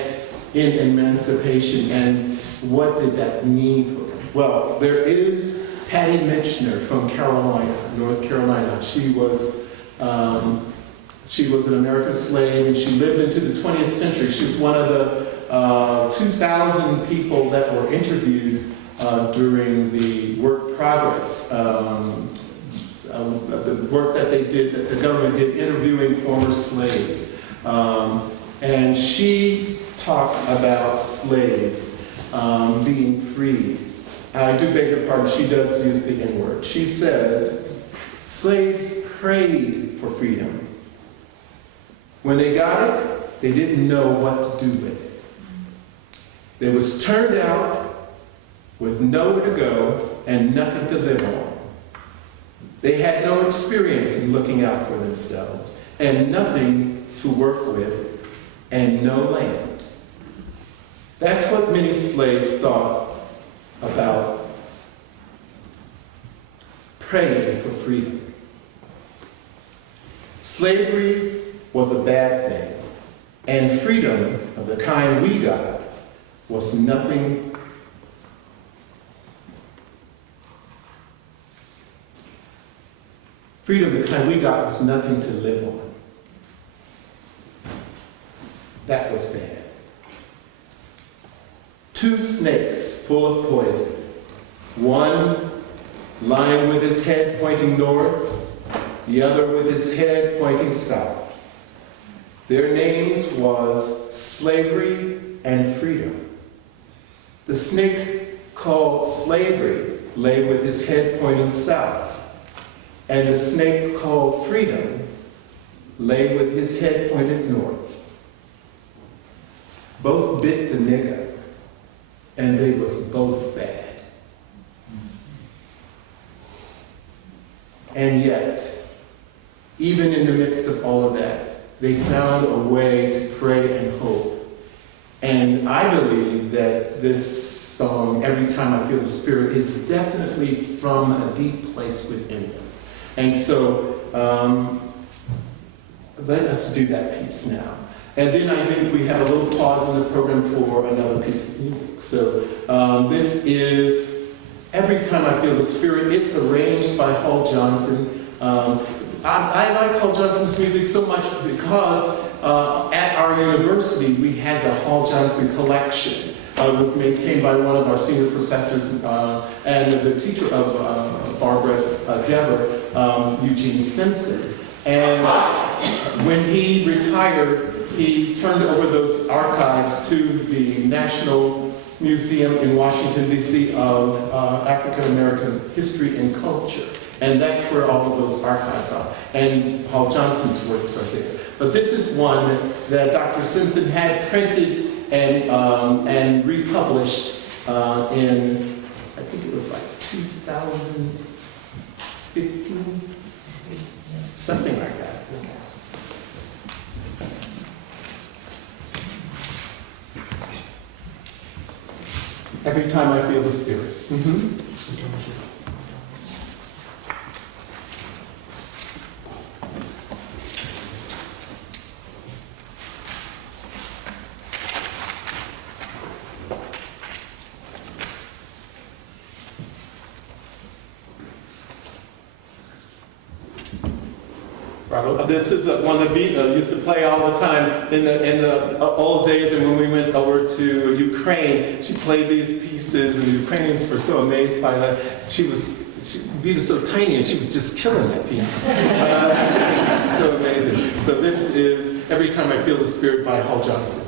emancipation, and what did that mean for them? Well, there is Patty Mitchner from Carolina, North Carolina. She was an American slave, and she lived into the 20th century. She's one of the 2,000 people that were interviewed during the work progress, the work that they did, that the government did, interviewing former slaves. And she talked about slaves being free. I do beg her pardon, she does use the N-word. She says, slaves prayed for freedom. When they got it, they didn't know what to do with it. They was turned out with nowhere to go and nothing to live on. They had no experience in looking out for themselves and nothing to work with and no land. That's what many slaves thought about praying for freedom. Slavery was a bad thing, and freedom of the kind we got was nothing. Freedom of the kind we got was nothing to live on. That was bad. 2 snakes full of poison, one lying with his head pointing north, the other with his head pointing south. Their names was slavery and freedom. The snake called slavery lay with his head pointing south, and the snake called freedom lay with his head pointed north. Both bit the nigger, and they was both bad. And yet, even in the midst of all of that, they found a way to pray and hope. And I believe that this song, Every Time I Feel the Spirit, is definitely from a deep place within them. And so, let us do that piece now. And then I think we have a little pause in the program for another piece of music. So this is Every Time I Feel the Spirit. It's arranged by Hall Johnson. I like Hall Johnson's music so much because at our university we had the Hall Johnson collection. It was maintained by one of our senior professors and the teacher of Barbara Dever, Eugene Simpson. And when he retired, he turned over those archives to the National Museum in Washington, D.C. of African American History and Culture. And that's where all of those archives are. And Hall Johnson's works are there. But this is one that Dr. Simpson had printed and republished in, I think it was like 2015, something like that. Every Time I Feel the Spirit. This is one that Vita used to play all the time in the old days, and when we went over to Ukraine, she played these pieces, and the Ukrainians were so amazed by that. Vita's so tiny, and she was just killing that piano. It's so amazing. So this is Every Time I Feel the Spirit by Hall Johnson.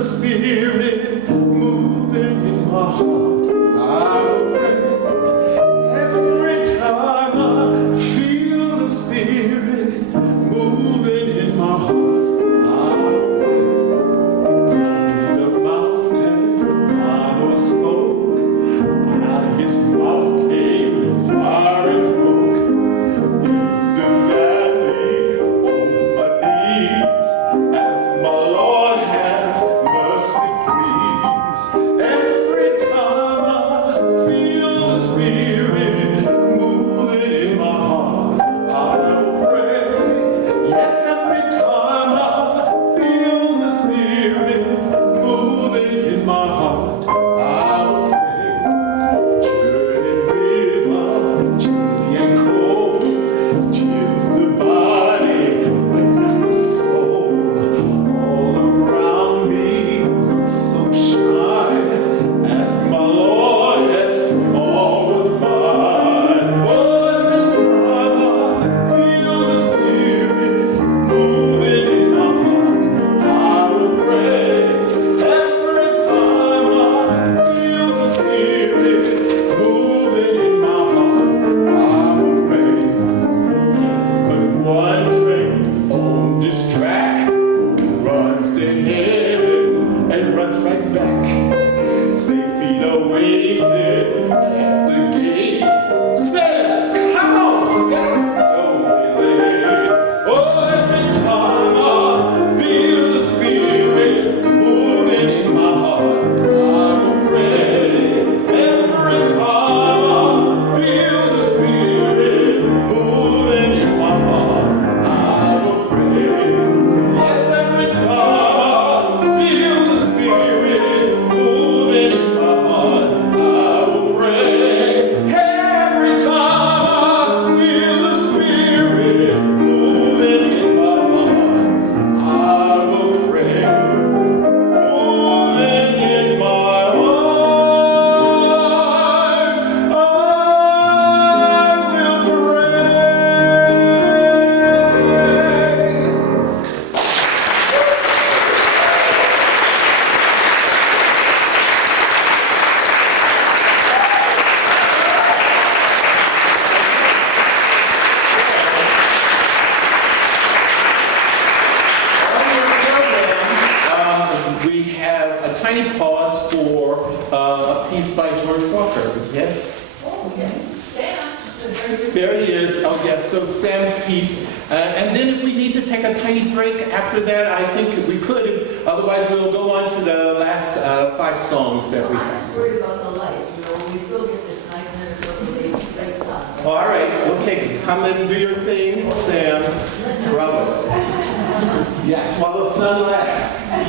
Spirit. Yes, Sam. There he is. Oh, yes. So Sam's piece. And then if we need to take a tiny break after that, I think we could. Otherwise, we'll go on to the last 5 songs that we I'm have. just worried about the light, you know, we still get this nice Minnesota late sun. All right. Okay. Come and do your thing, Sam. Bravo. Yes, while the sun lasts.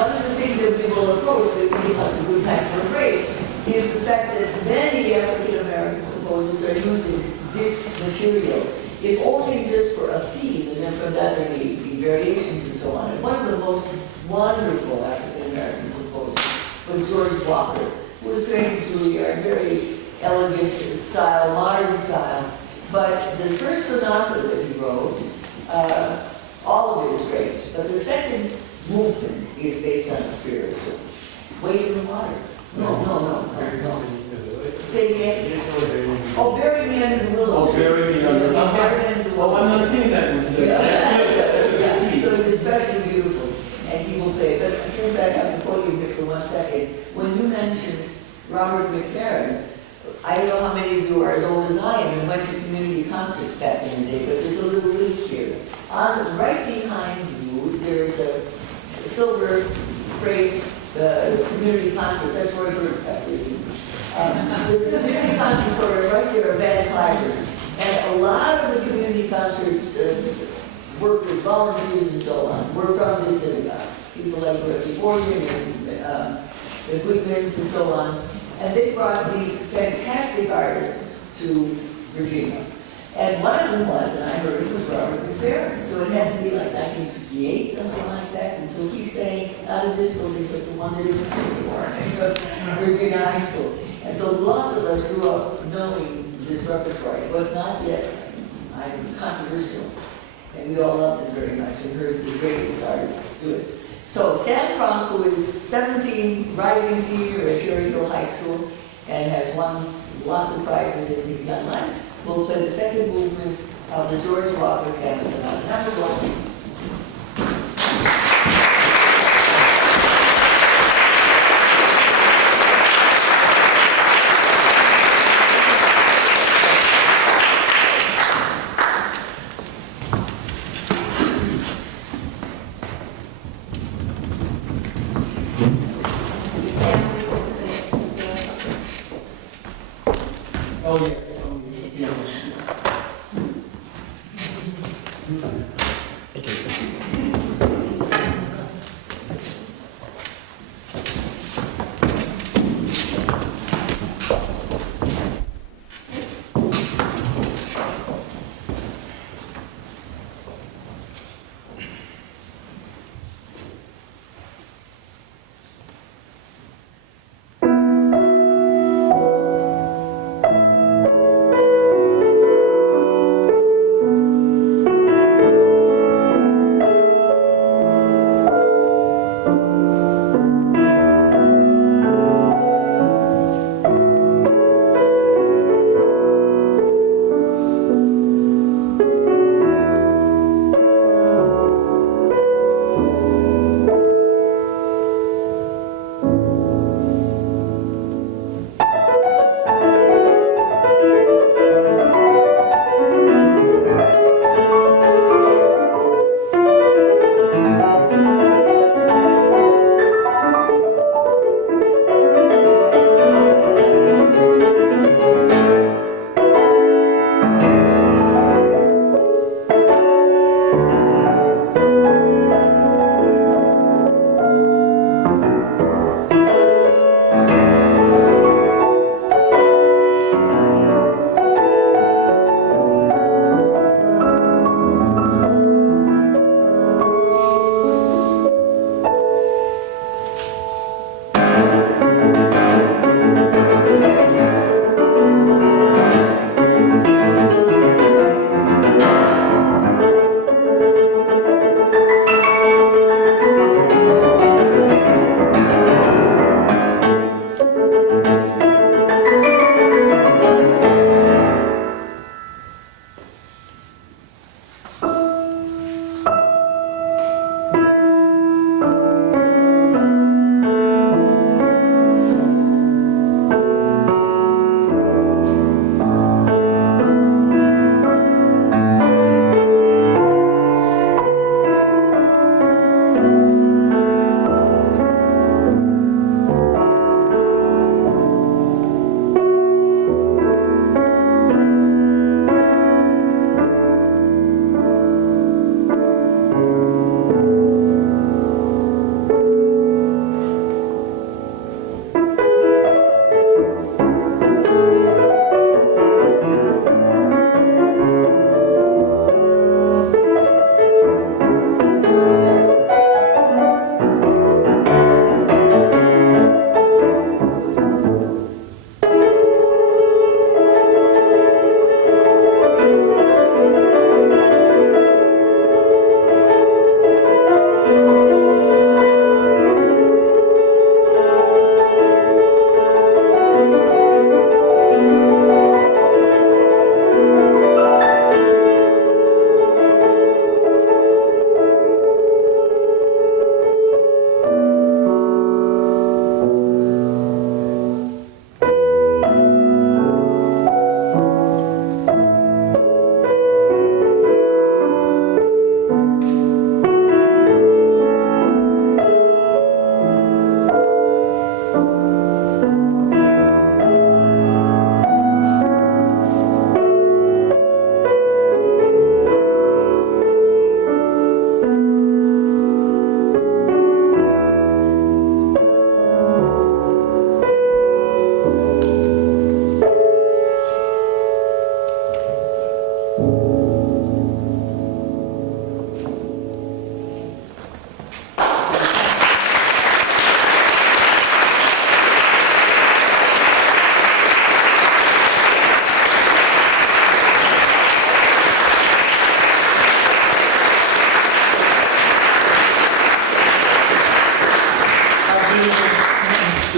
One of the things that we will approach, we see like a good time for a break, is the fact that many African American composers are using this material, if only just for a theme, and then from that there may be variations and so on. And one of the most wonderful African American composers was George Walker, who was trained in Juilliard, very elegant style, modern style. But the first sonata that he wrote, all of it is great, but the second movement is based on spiritual. Wait in the water. No. Say it again. Oh, bury me under the willows. Oh, bury me under the willows. Bury me under the Well, I'm willows. not seeing that one today. Yeah, so it's especially beautiful, and he will play. But since I have the podium here for 1 second, when you mentioned Robert McFerrin, I don't know how many of you are as old as I am and went to community concerts back in the day, but there's a little link here. Right behind you, there's a silver freight community concert. That's Roy Birdcraft, isn't it? There's a community concert for right there, Van Cliver. And a lot of the community concerts, workers, volunteers, and so on, were from this synagogue. People like Dorothy Morgan and the Goodmans and so on. And they brought these fantastic artists to Virginia. And one of them was, and I heard it was Robert McFerrin. So it had to be like 1958, something like that. And so he's saying, not in this building, but the one that isn't anymore, Virginia High School. And so lots of us grew up knowing this repertoire. It was not yet controversial. And we all loved it very much and heard the greatest artists do it. So Sam Cronk, who is 17, rising senior at Cherry Hill High School, and has won lots of prizes in his young life, will play the second movement of the George Walker Piano Sonata, number 1. Oh, yes. Yeah.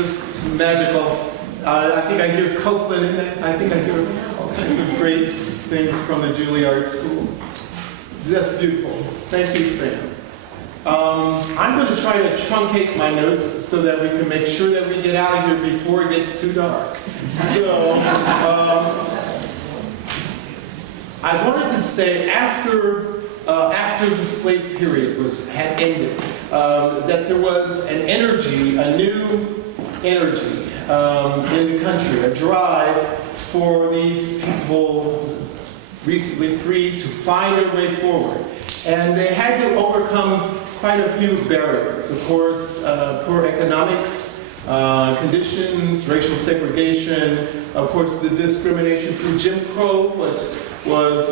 just magical. I think I hear Copeland in that. I think I hear all kinds of great things from the Juilliard School. Just beautiful. Thank you, Sam. I'm going to try to truncate my notes so that we can make sure that we get out of here before it gets too dark. So, I wanted to say after the slave period had ended, that there was an energy, a new energy in the country, a drive for these people recently freed to find their way forward. And they had to overcome quite a few barriers. Of course, poor economics, conditions, racial segregation, of course the discrimination through Jim Crow was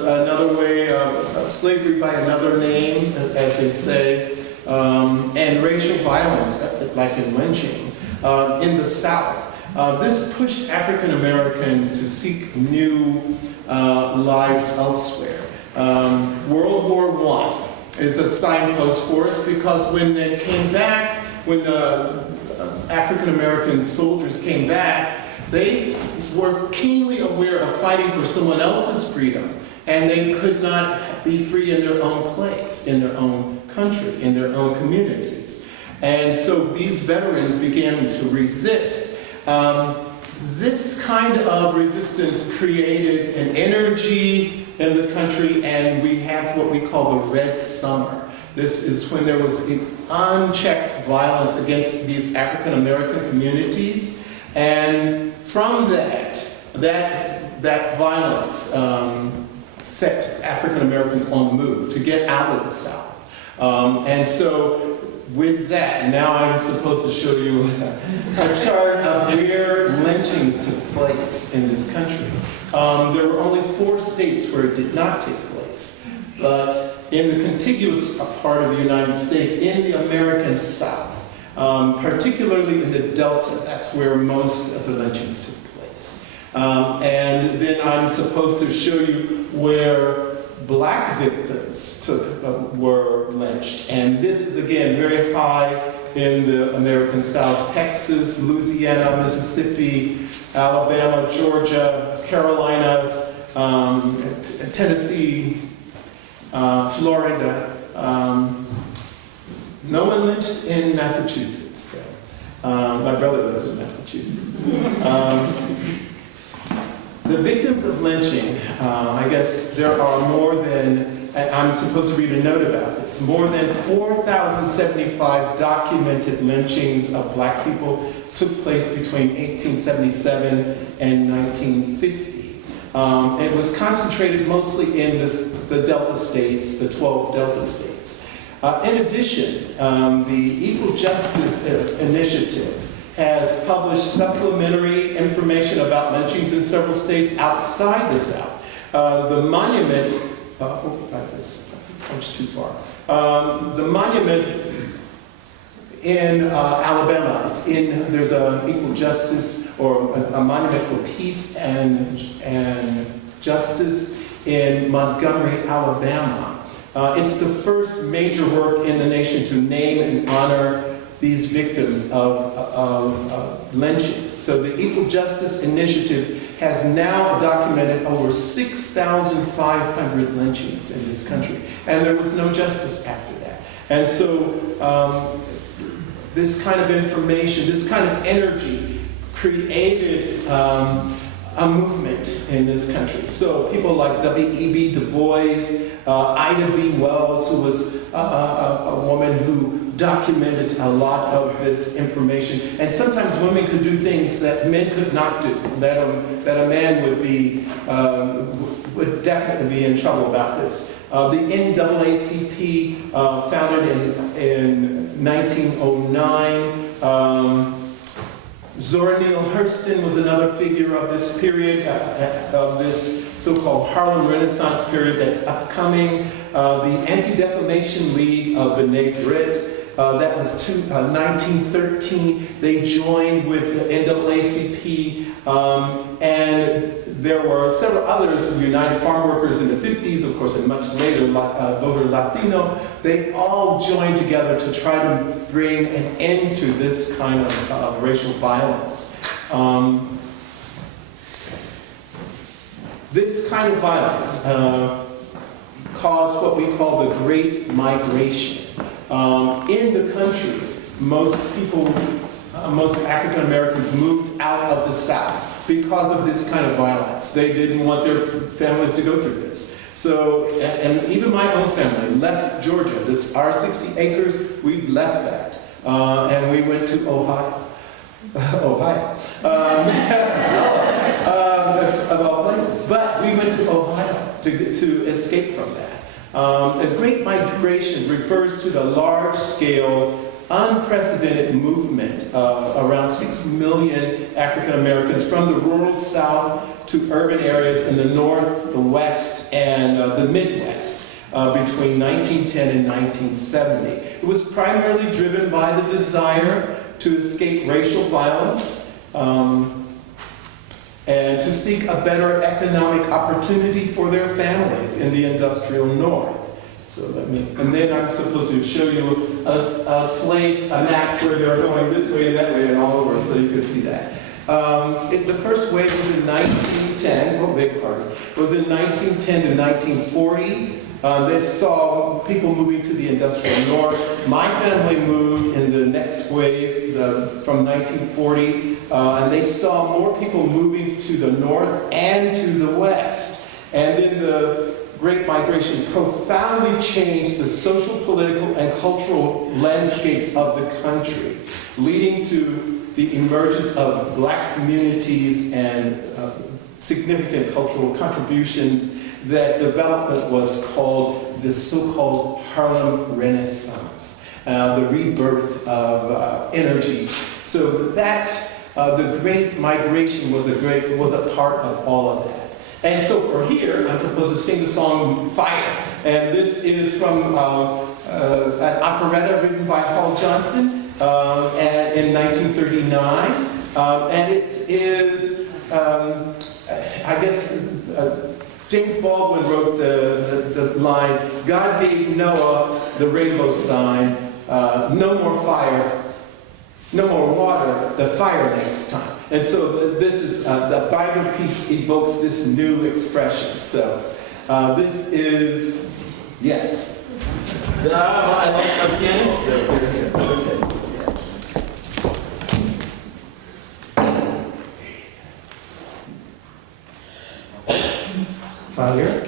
another way of slavery by another name, as they say, and racial violence, like in lynching, in the South. This pushed African Americans to seek new lives elsewhere. World War I is a signpost for us because when they came back, when the African American soldiers came back, they were keenly aware of fighting for someone else's freedom, and they could not be free in their own place, in their own country, in their own communities. And so these veterans began to resist. This kind of resistance created an energy in the country, and we have what we call the Red Summer. This is when there was unchecked violence against these African American communities, and from that violence set African Americans on the move to get out of the South. And so with that, now I'm supposed to show you a chart of where lynchings took place in this country. There were only 4 states where it did not take place, but in the contiguous part of the United States, in the American South, particularly in the Delta, that's where most of the lynchings took place. And then I'm supposed to show you where Black victims were lynched. And this is, again, very high in the American South: Texas, Louisiana, Mississippi, Alabama, Georgia, Carolinas, Tennessee, Florida. No one lynched in Massachusetts, though. My brother lives in Massachusetts. The victims of lynching, I guess there are more than, and I'm supposed to read a note about this, more than 4,075 documented lynchings of Black people took place between 1877 and 1950. It was concentrated mostly in the Delta states, the 12 Delta states. In addition, the Equal Justice Initiative has published supplementary information about lynchings in several states outside the South. The monument, this punched too far. The monument in Alabama, there's an Equal Justice, or a monument for peace and justice in Montgomery, Alabama. It's the first major work in the nation to name and honor these victims of lynchings. So the Equal Justice Initiative has now documented over 6,500 lynchings in this country. And there was no justice after that. And so this kind of information, this kind of energy created a movement in this country. So people like W.E.B. Du Bois, Ida B. Wells, who was a woman who documented a lot of this information. And sometimes women could do things that men could not do, that a man would definitely be in trouble about this. The NAACP, founded in 1909, Zora Neale Hurston was another figure of this period, of this so-called Harlem Renaissance period that's upcoming. The Anti-Defamation League of B'nai B'rith, That was 1913. They joined with the NAACP, and there were several others, United Farm Workers in the 50s, of course, and much later, Voter Latino. They all joined together to try to bring an end to this kind of racial violence. This kind of violence caused what we call the Great Migration. In the country, most African Americans moved out of the South because of this kind of violence. They didn't want their families to go through this. So, and even my own family left Georgia. Our 60 acres, we left that. And we went to Ohio. Ohio. Of all places. But we went to Ohio to escape from that. A Great Migration refers to the large-scale, unprecedented movement of around 6 million African Americans from the rural South to urban areas in the North, the West, and the Midwest between 1910 and 1970. It was primarily driven by the desire to escape racial violence, and to seek a better economic opportunity for their families in the industrial North. So and then I'm supposed to show you a map where they're going this way and that way and all over, so you can see that. The first wave was in 1910, was in 1910 to 1940. They saw people moving to the industrial North. My family moved in the next wave from 1940, and they saw more people moving to the North and to the West. And then the Great Migration profoundly changed the social, political, and cultural landscapes of the country, leading to the emergence of Black communities and significant cultural contributions. That development was called the so-called Harlem Renaissance, the rebirth of energies. So that the Great Migration was a part of all of that. And so for here, I'm supposed to sing the song Fire, and this is from an operetta written by Paul Johnson in 1939, and it is, I guess. James Baldwin wrote the line, God gave Noah the rainbow sign, no more fire, no more water, the fire next time. And so this is, the Fire piece evokes this new expression. So this is, yes. I like our pianist there. So yes. Fire.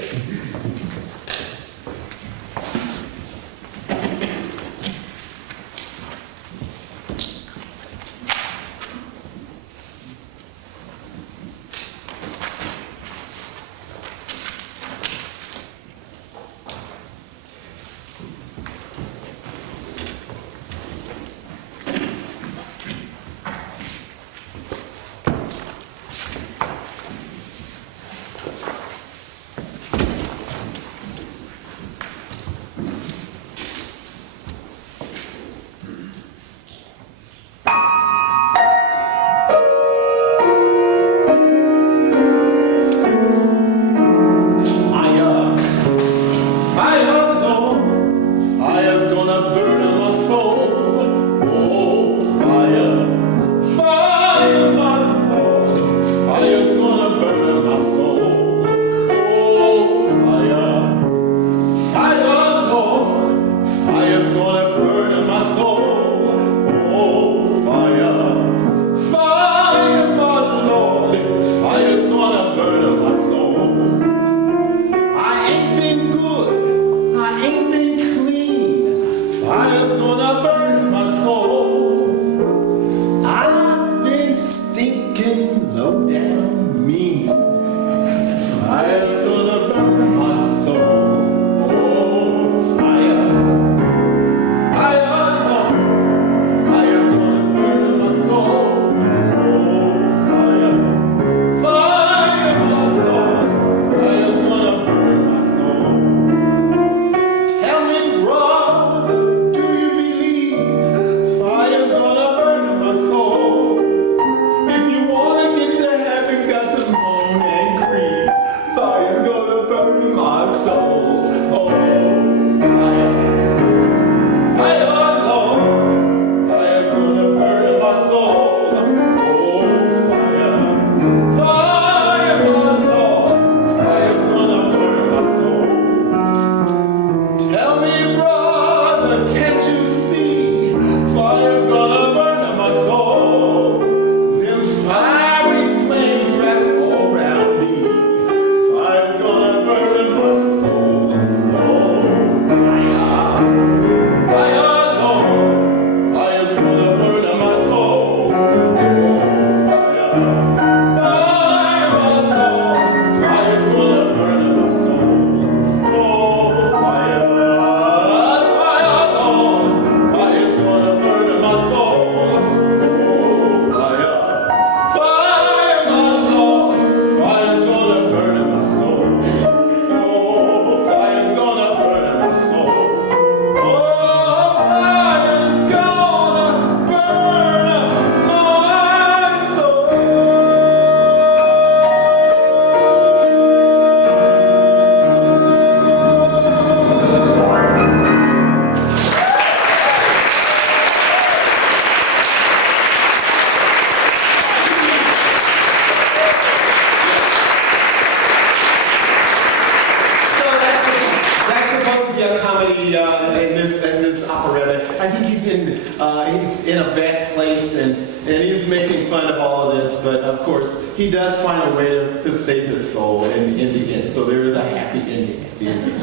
I think he's in a bad place, and he's making fun of all of this, but of course, he does find a way to save his soul in the end, so there is a happy ending at the end.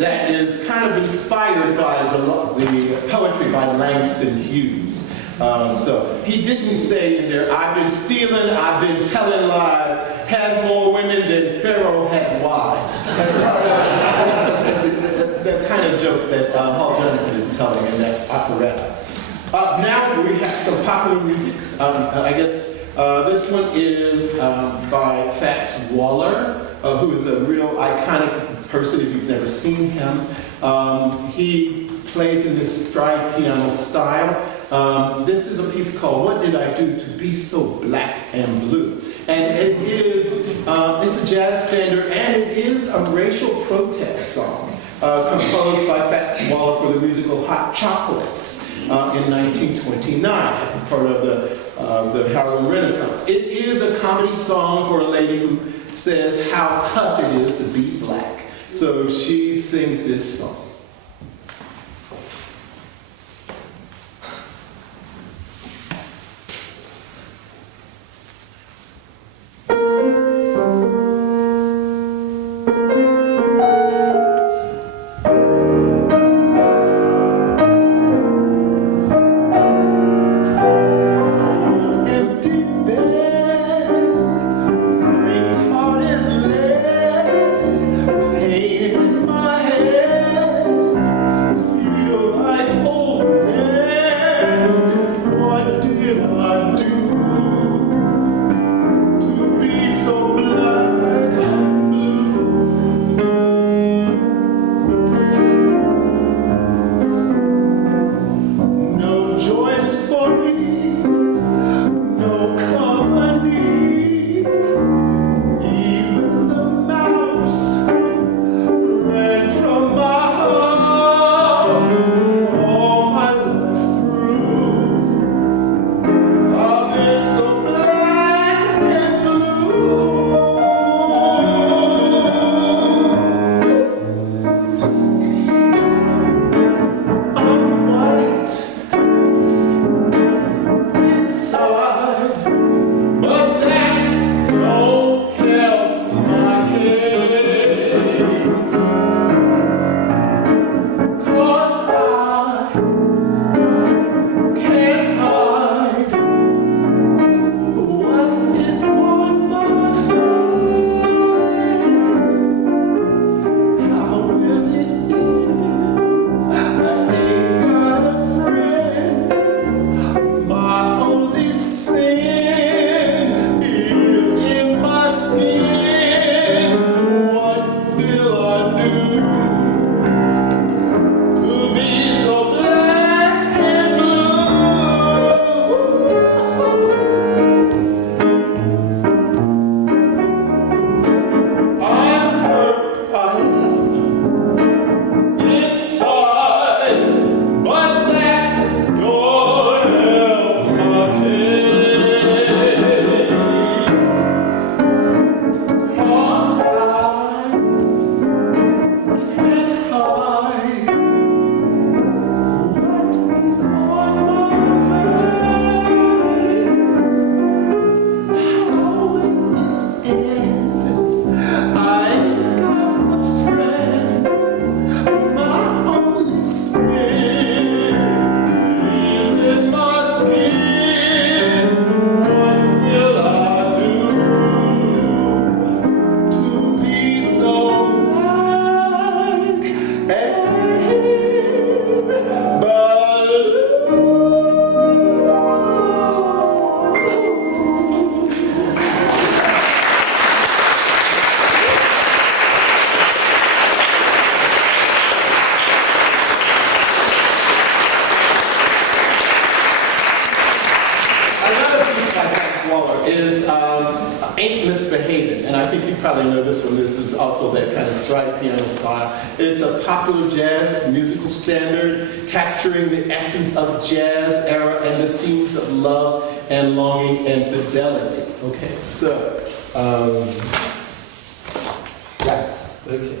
That is kind of inspired by the poetry by Langston Hughes. So he didn't say in there, I've been stealing, I've been telling lies, had more women than Pharaoh had wives. That's the kind of joke that Hall Johnson is telling in that operetta. Now we have some popular music. I guess this one is by Fats Waller, who is a real iconic person if you've never seen him. He plays in this stride piano style. This is a piece called What Did I Do to Be So Black and Blue? And it is, it's a jazz standard, and it is a racial protest song composed by Fats Waller for the musical Hot Chocolates in 1929. That's a part of the Harlem Renaissance. It is a comedy song for a lady who says how tough it is to be black. So she sings this song. Ain't Misbehaving, and I think you probably know this one. This is also that kind of stride piano style. It's a popular jazz musical standard capturing the essence of jazz era and the themes of love and longing and fidelity. Okay, so, okay.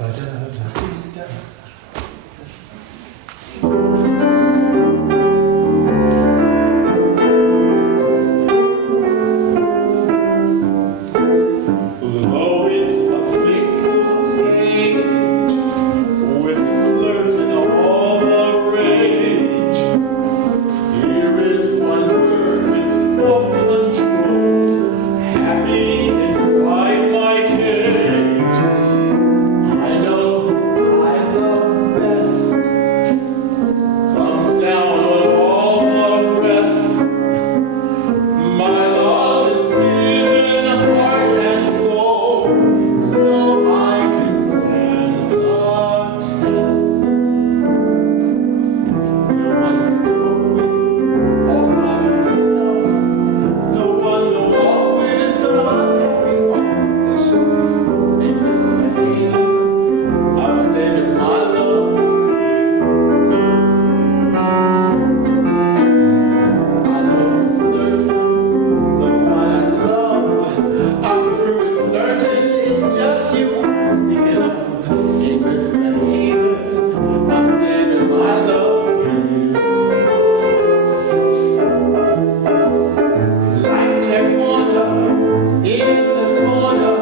Though it's a fickle age, with flirting all the rage, here is one bird with self-control, happy inside my cage. I know who I love best, thumbs down on all the rest. My love is given heart and soul, so I can stand the test. No one to talk with, all by myself. No one to walk with, but I'm happy on the shelf. They misbehave, I'm saving my love to you. I know for certain the one I love, I'm through with flirting, it's just you I'm thinking of. Ain't misbehaving, I'm saving my love for you. Like that corner, in the corner,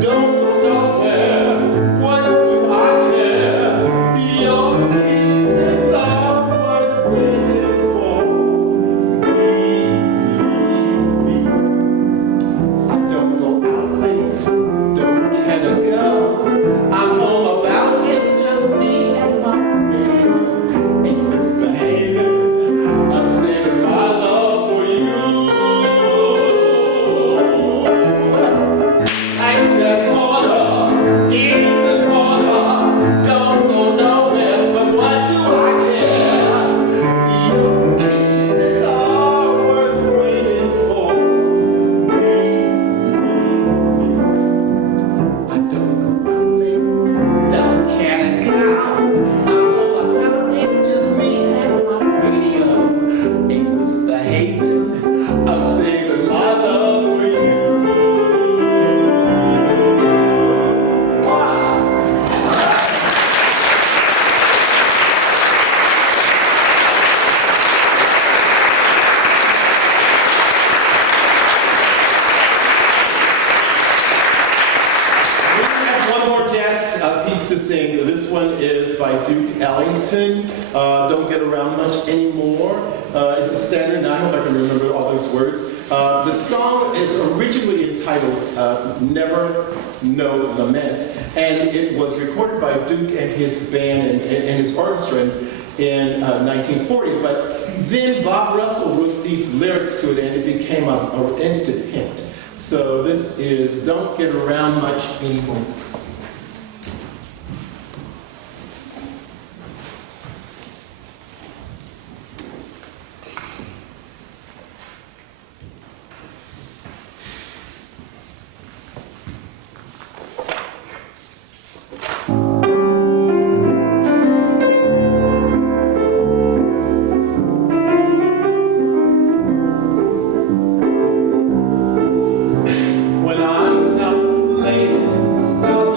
don't go nowhere, what do I care? Your kisses are worth waiting for. Believe me, I don't go out late, don't can a girl. I'm home about it, just me and my radio. Ain't misbehaving, I'm saving my love for you. Like that corner, in the corner, don't go nowhere, but what do I care? Your kisses are worth waiting for. I don't go out late, don't can a gown. I'm all about it, just me and my radio. Ain't misbehaving, I'm saving my love for you. We have one more jazz piece to sing. This one is by Duke Ellington. Don't get around much anymore. It's a standard, and I hope I can remember all those words. The song is originally entitled Never No Lament, and it was recorded by Duke and his band and his orchestra in 1940. But then Bob Russell wrote these lyrics to it, and it became an instant hit. So this is Don't Get Around Much Anymore. When I'm not playing, so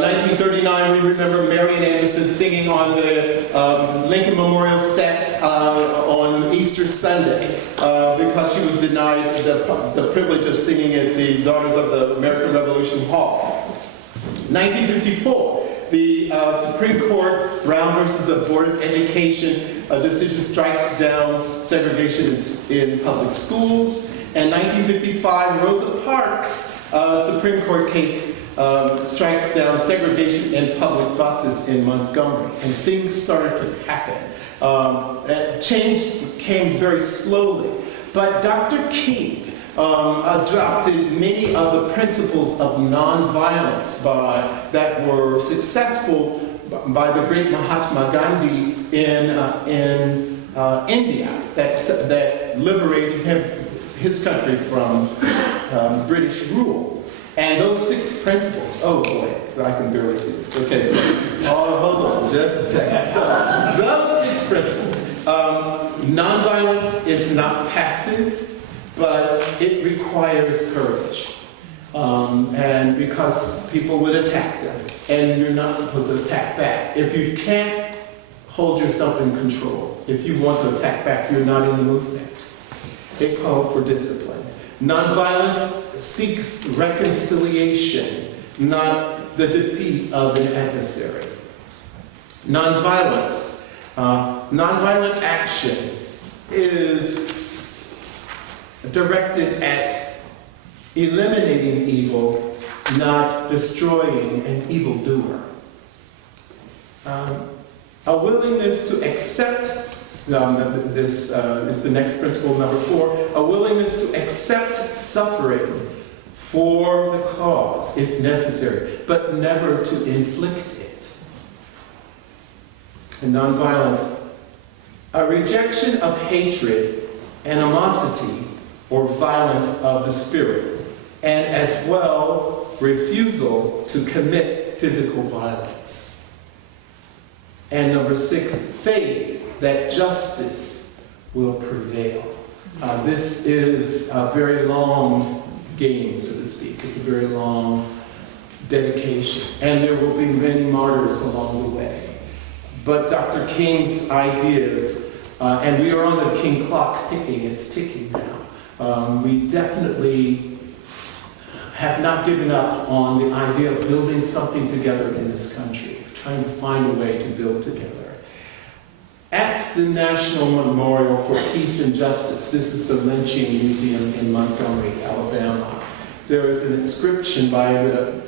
1939, we remember Marian Anderson singing on the Lincoln Memorial steps on Easter Sunday because she was denied the privilege of singing at the Daughters of the American Revolution Hall. 1954, the Supreme Court, Brown versus the Board of Education, a decision strikes down segregation in public schools. And 1955, Rosa Parks' Supreme Court case strikes down segregation in public buses in Montgomery. And things started to happen. Change came very slowly. But Dr. King adopted many of the principles of nonviolence that were successful by the great Mahatma Gandhi in India, that liberated his country from British rule. And those 6 principles, oh boy, I can barely see this. Okay, so, hold on just a second. So, those 6 principles. Nonviolence is not passive, but it requires courage. And because people would attack them, and you're not supposed to attack back. If you can't hold yourself in control, if you want to attack back, you're not in the movement. It called for discipline. Nonviolence seeks reconciliation, not the defeat of an adversary. Nonviolent action is directed at eliminating evil, not destroying an evildoer. A willingness to accept, this is the next principle, number 4, a willingness to accept suffering for the cause, if necessary, but never to inflict it. And nonviolence, a rejection of hatred, animosity, or violence of the spirit, and as well, refusal to commit physical violence. And number 6, faith that justice will prevail. This is a very long game, so to speak. It's a very long dedication. And there will be many martyrs along the way. But Dr. King's ideas, and we are on the King clock ticking, it's ticking now. We definitely have not given up on the idea of building something together in this country, trying to find a way to build together. At the National Memorial for Peace and Justice, this is the lynching museum in Montgomery, Alabama, there is an inscription by the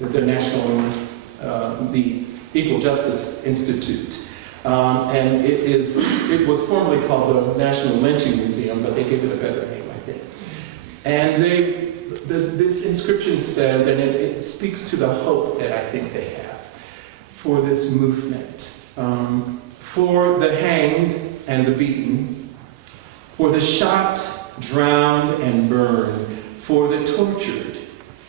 National, the Equal Justice Institute. And it was formerly called the National Lynching Museum, but they gave it a better name, I think. And this inscription says, and it speaks to the hope that I think they have for this movement. For the hanged and the beaten, for the shot, drowned, and burned, for the tortured,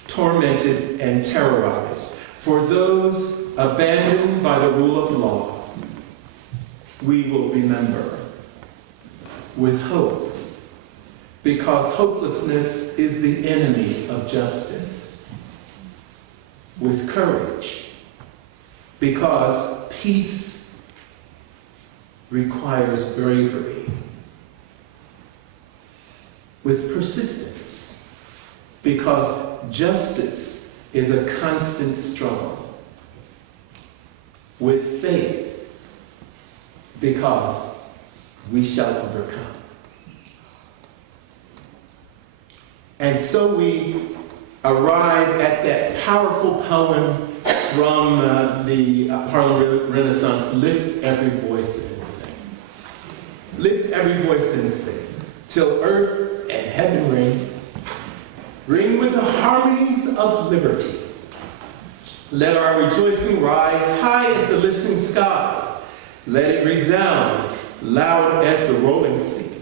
tormented, and terrorized, for those abandoned by the rule of law, we will remember with hope, because hopelessness is the enemy of justice. With courage, because peace requires bravery. With persistence, because justice is a constant struggle. With faith, because we shall overcome. And so we arrive at that powerful poem from the Harlem Renaissance, lift every voice and sing. Lift every voice and sing, till earth and heaven ring with the harmonies of liberty. Let our rejoicing rise high as the listening skies. Let it resound loud as the rolling sea.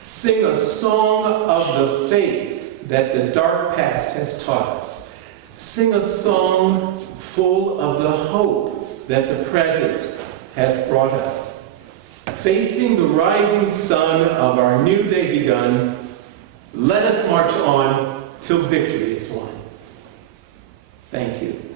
Sing a song of the faith that the dark past has taught us. Sing a song full of the hope that the present has brought us. Facing the rising sun of our new day begun, let us march on till victory is won. Thank you.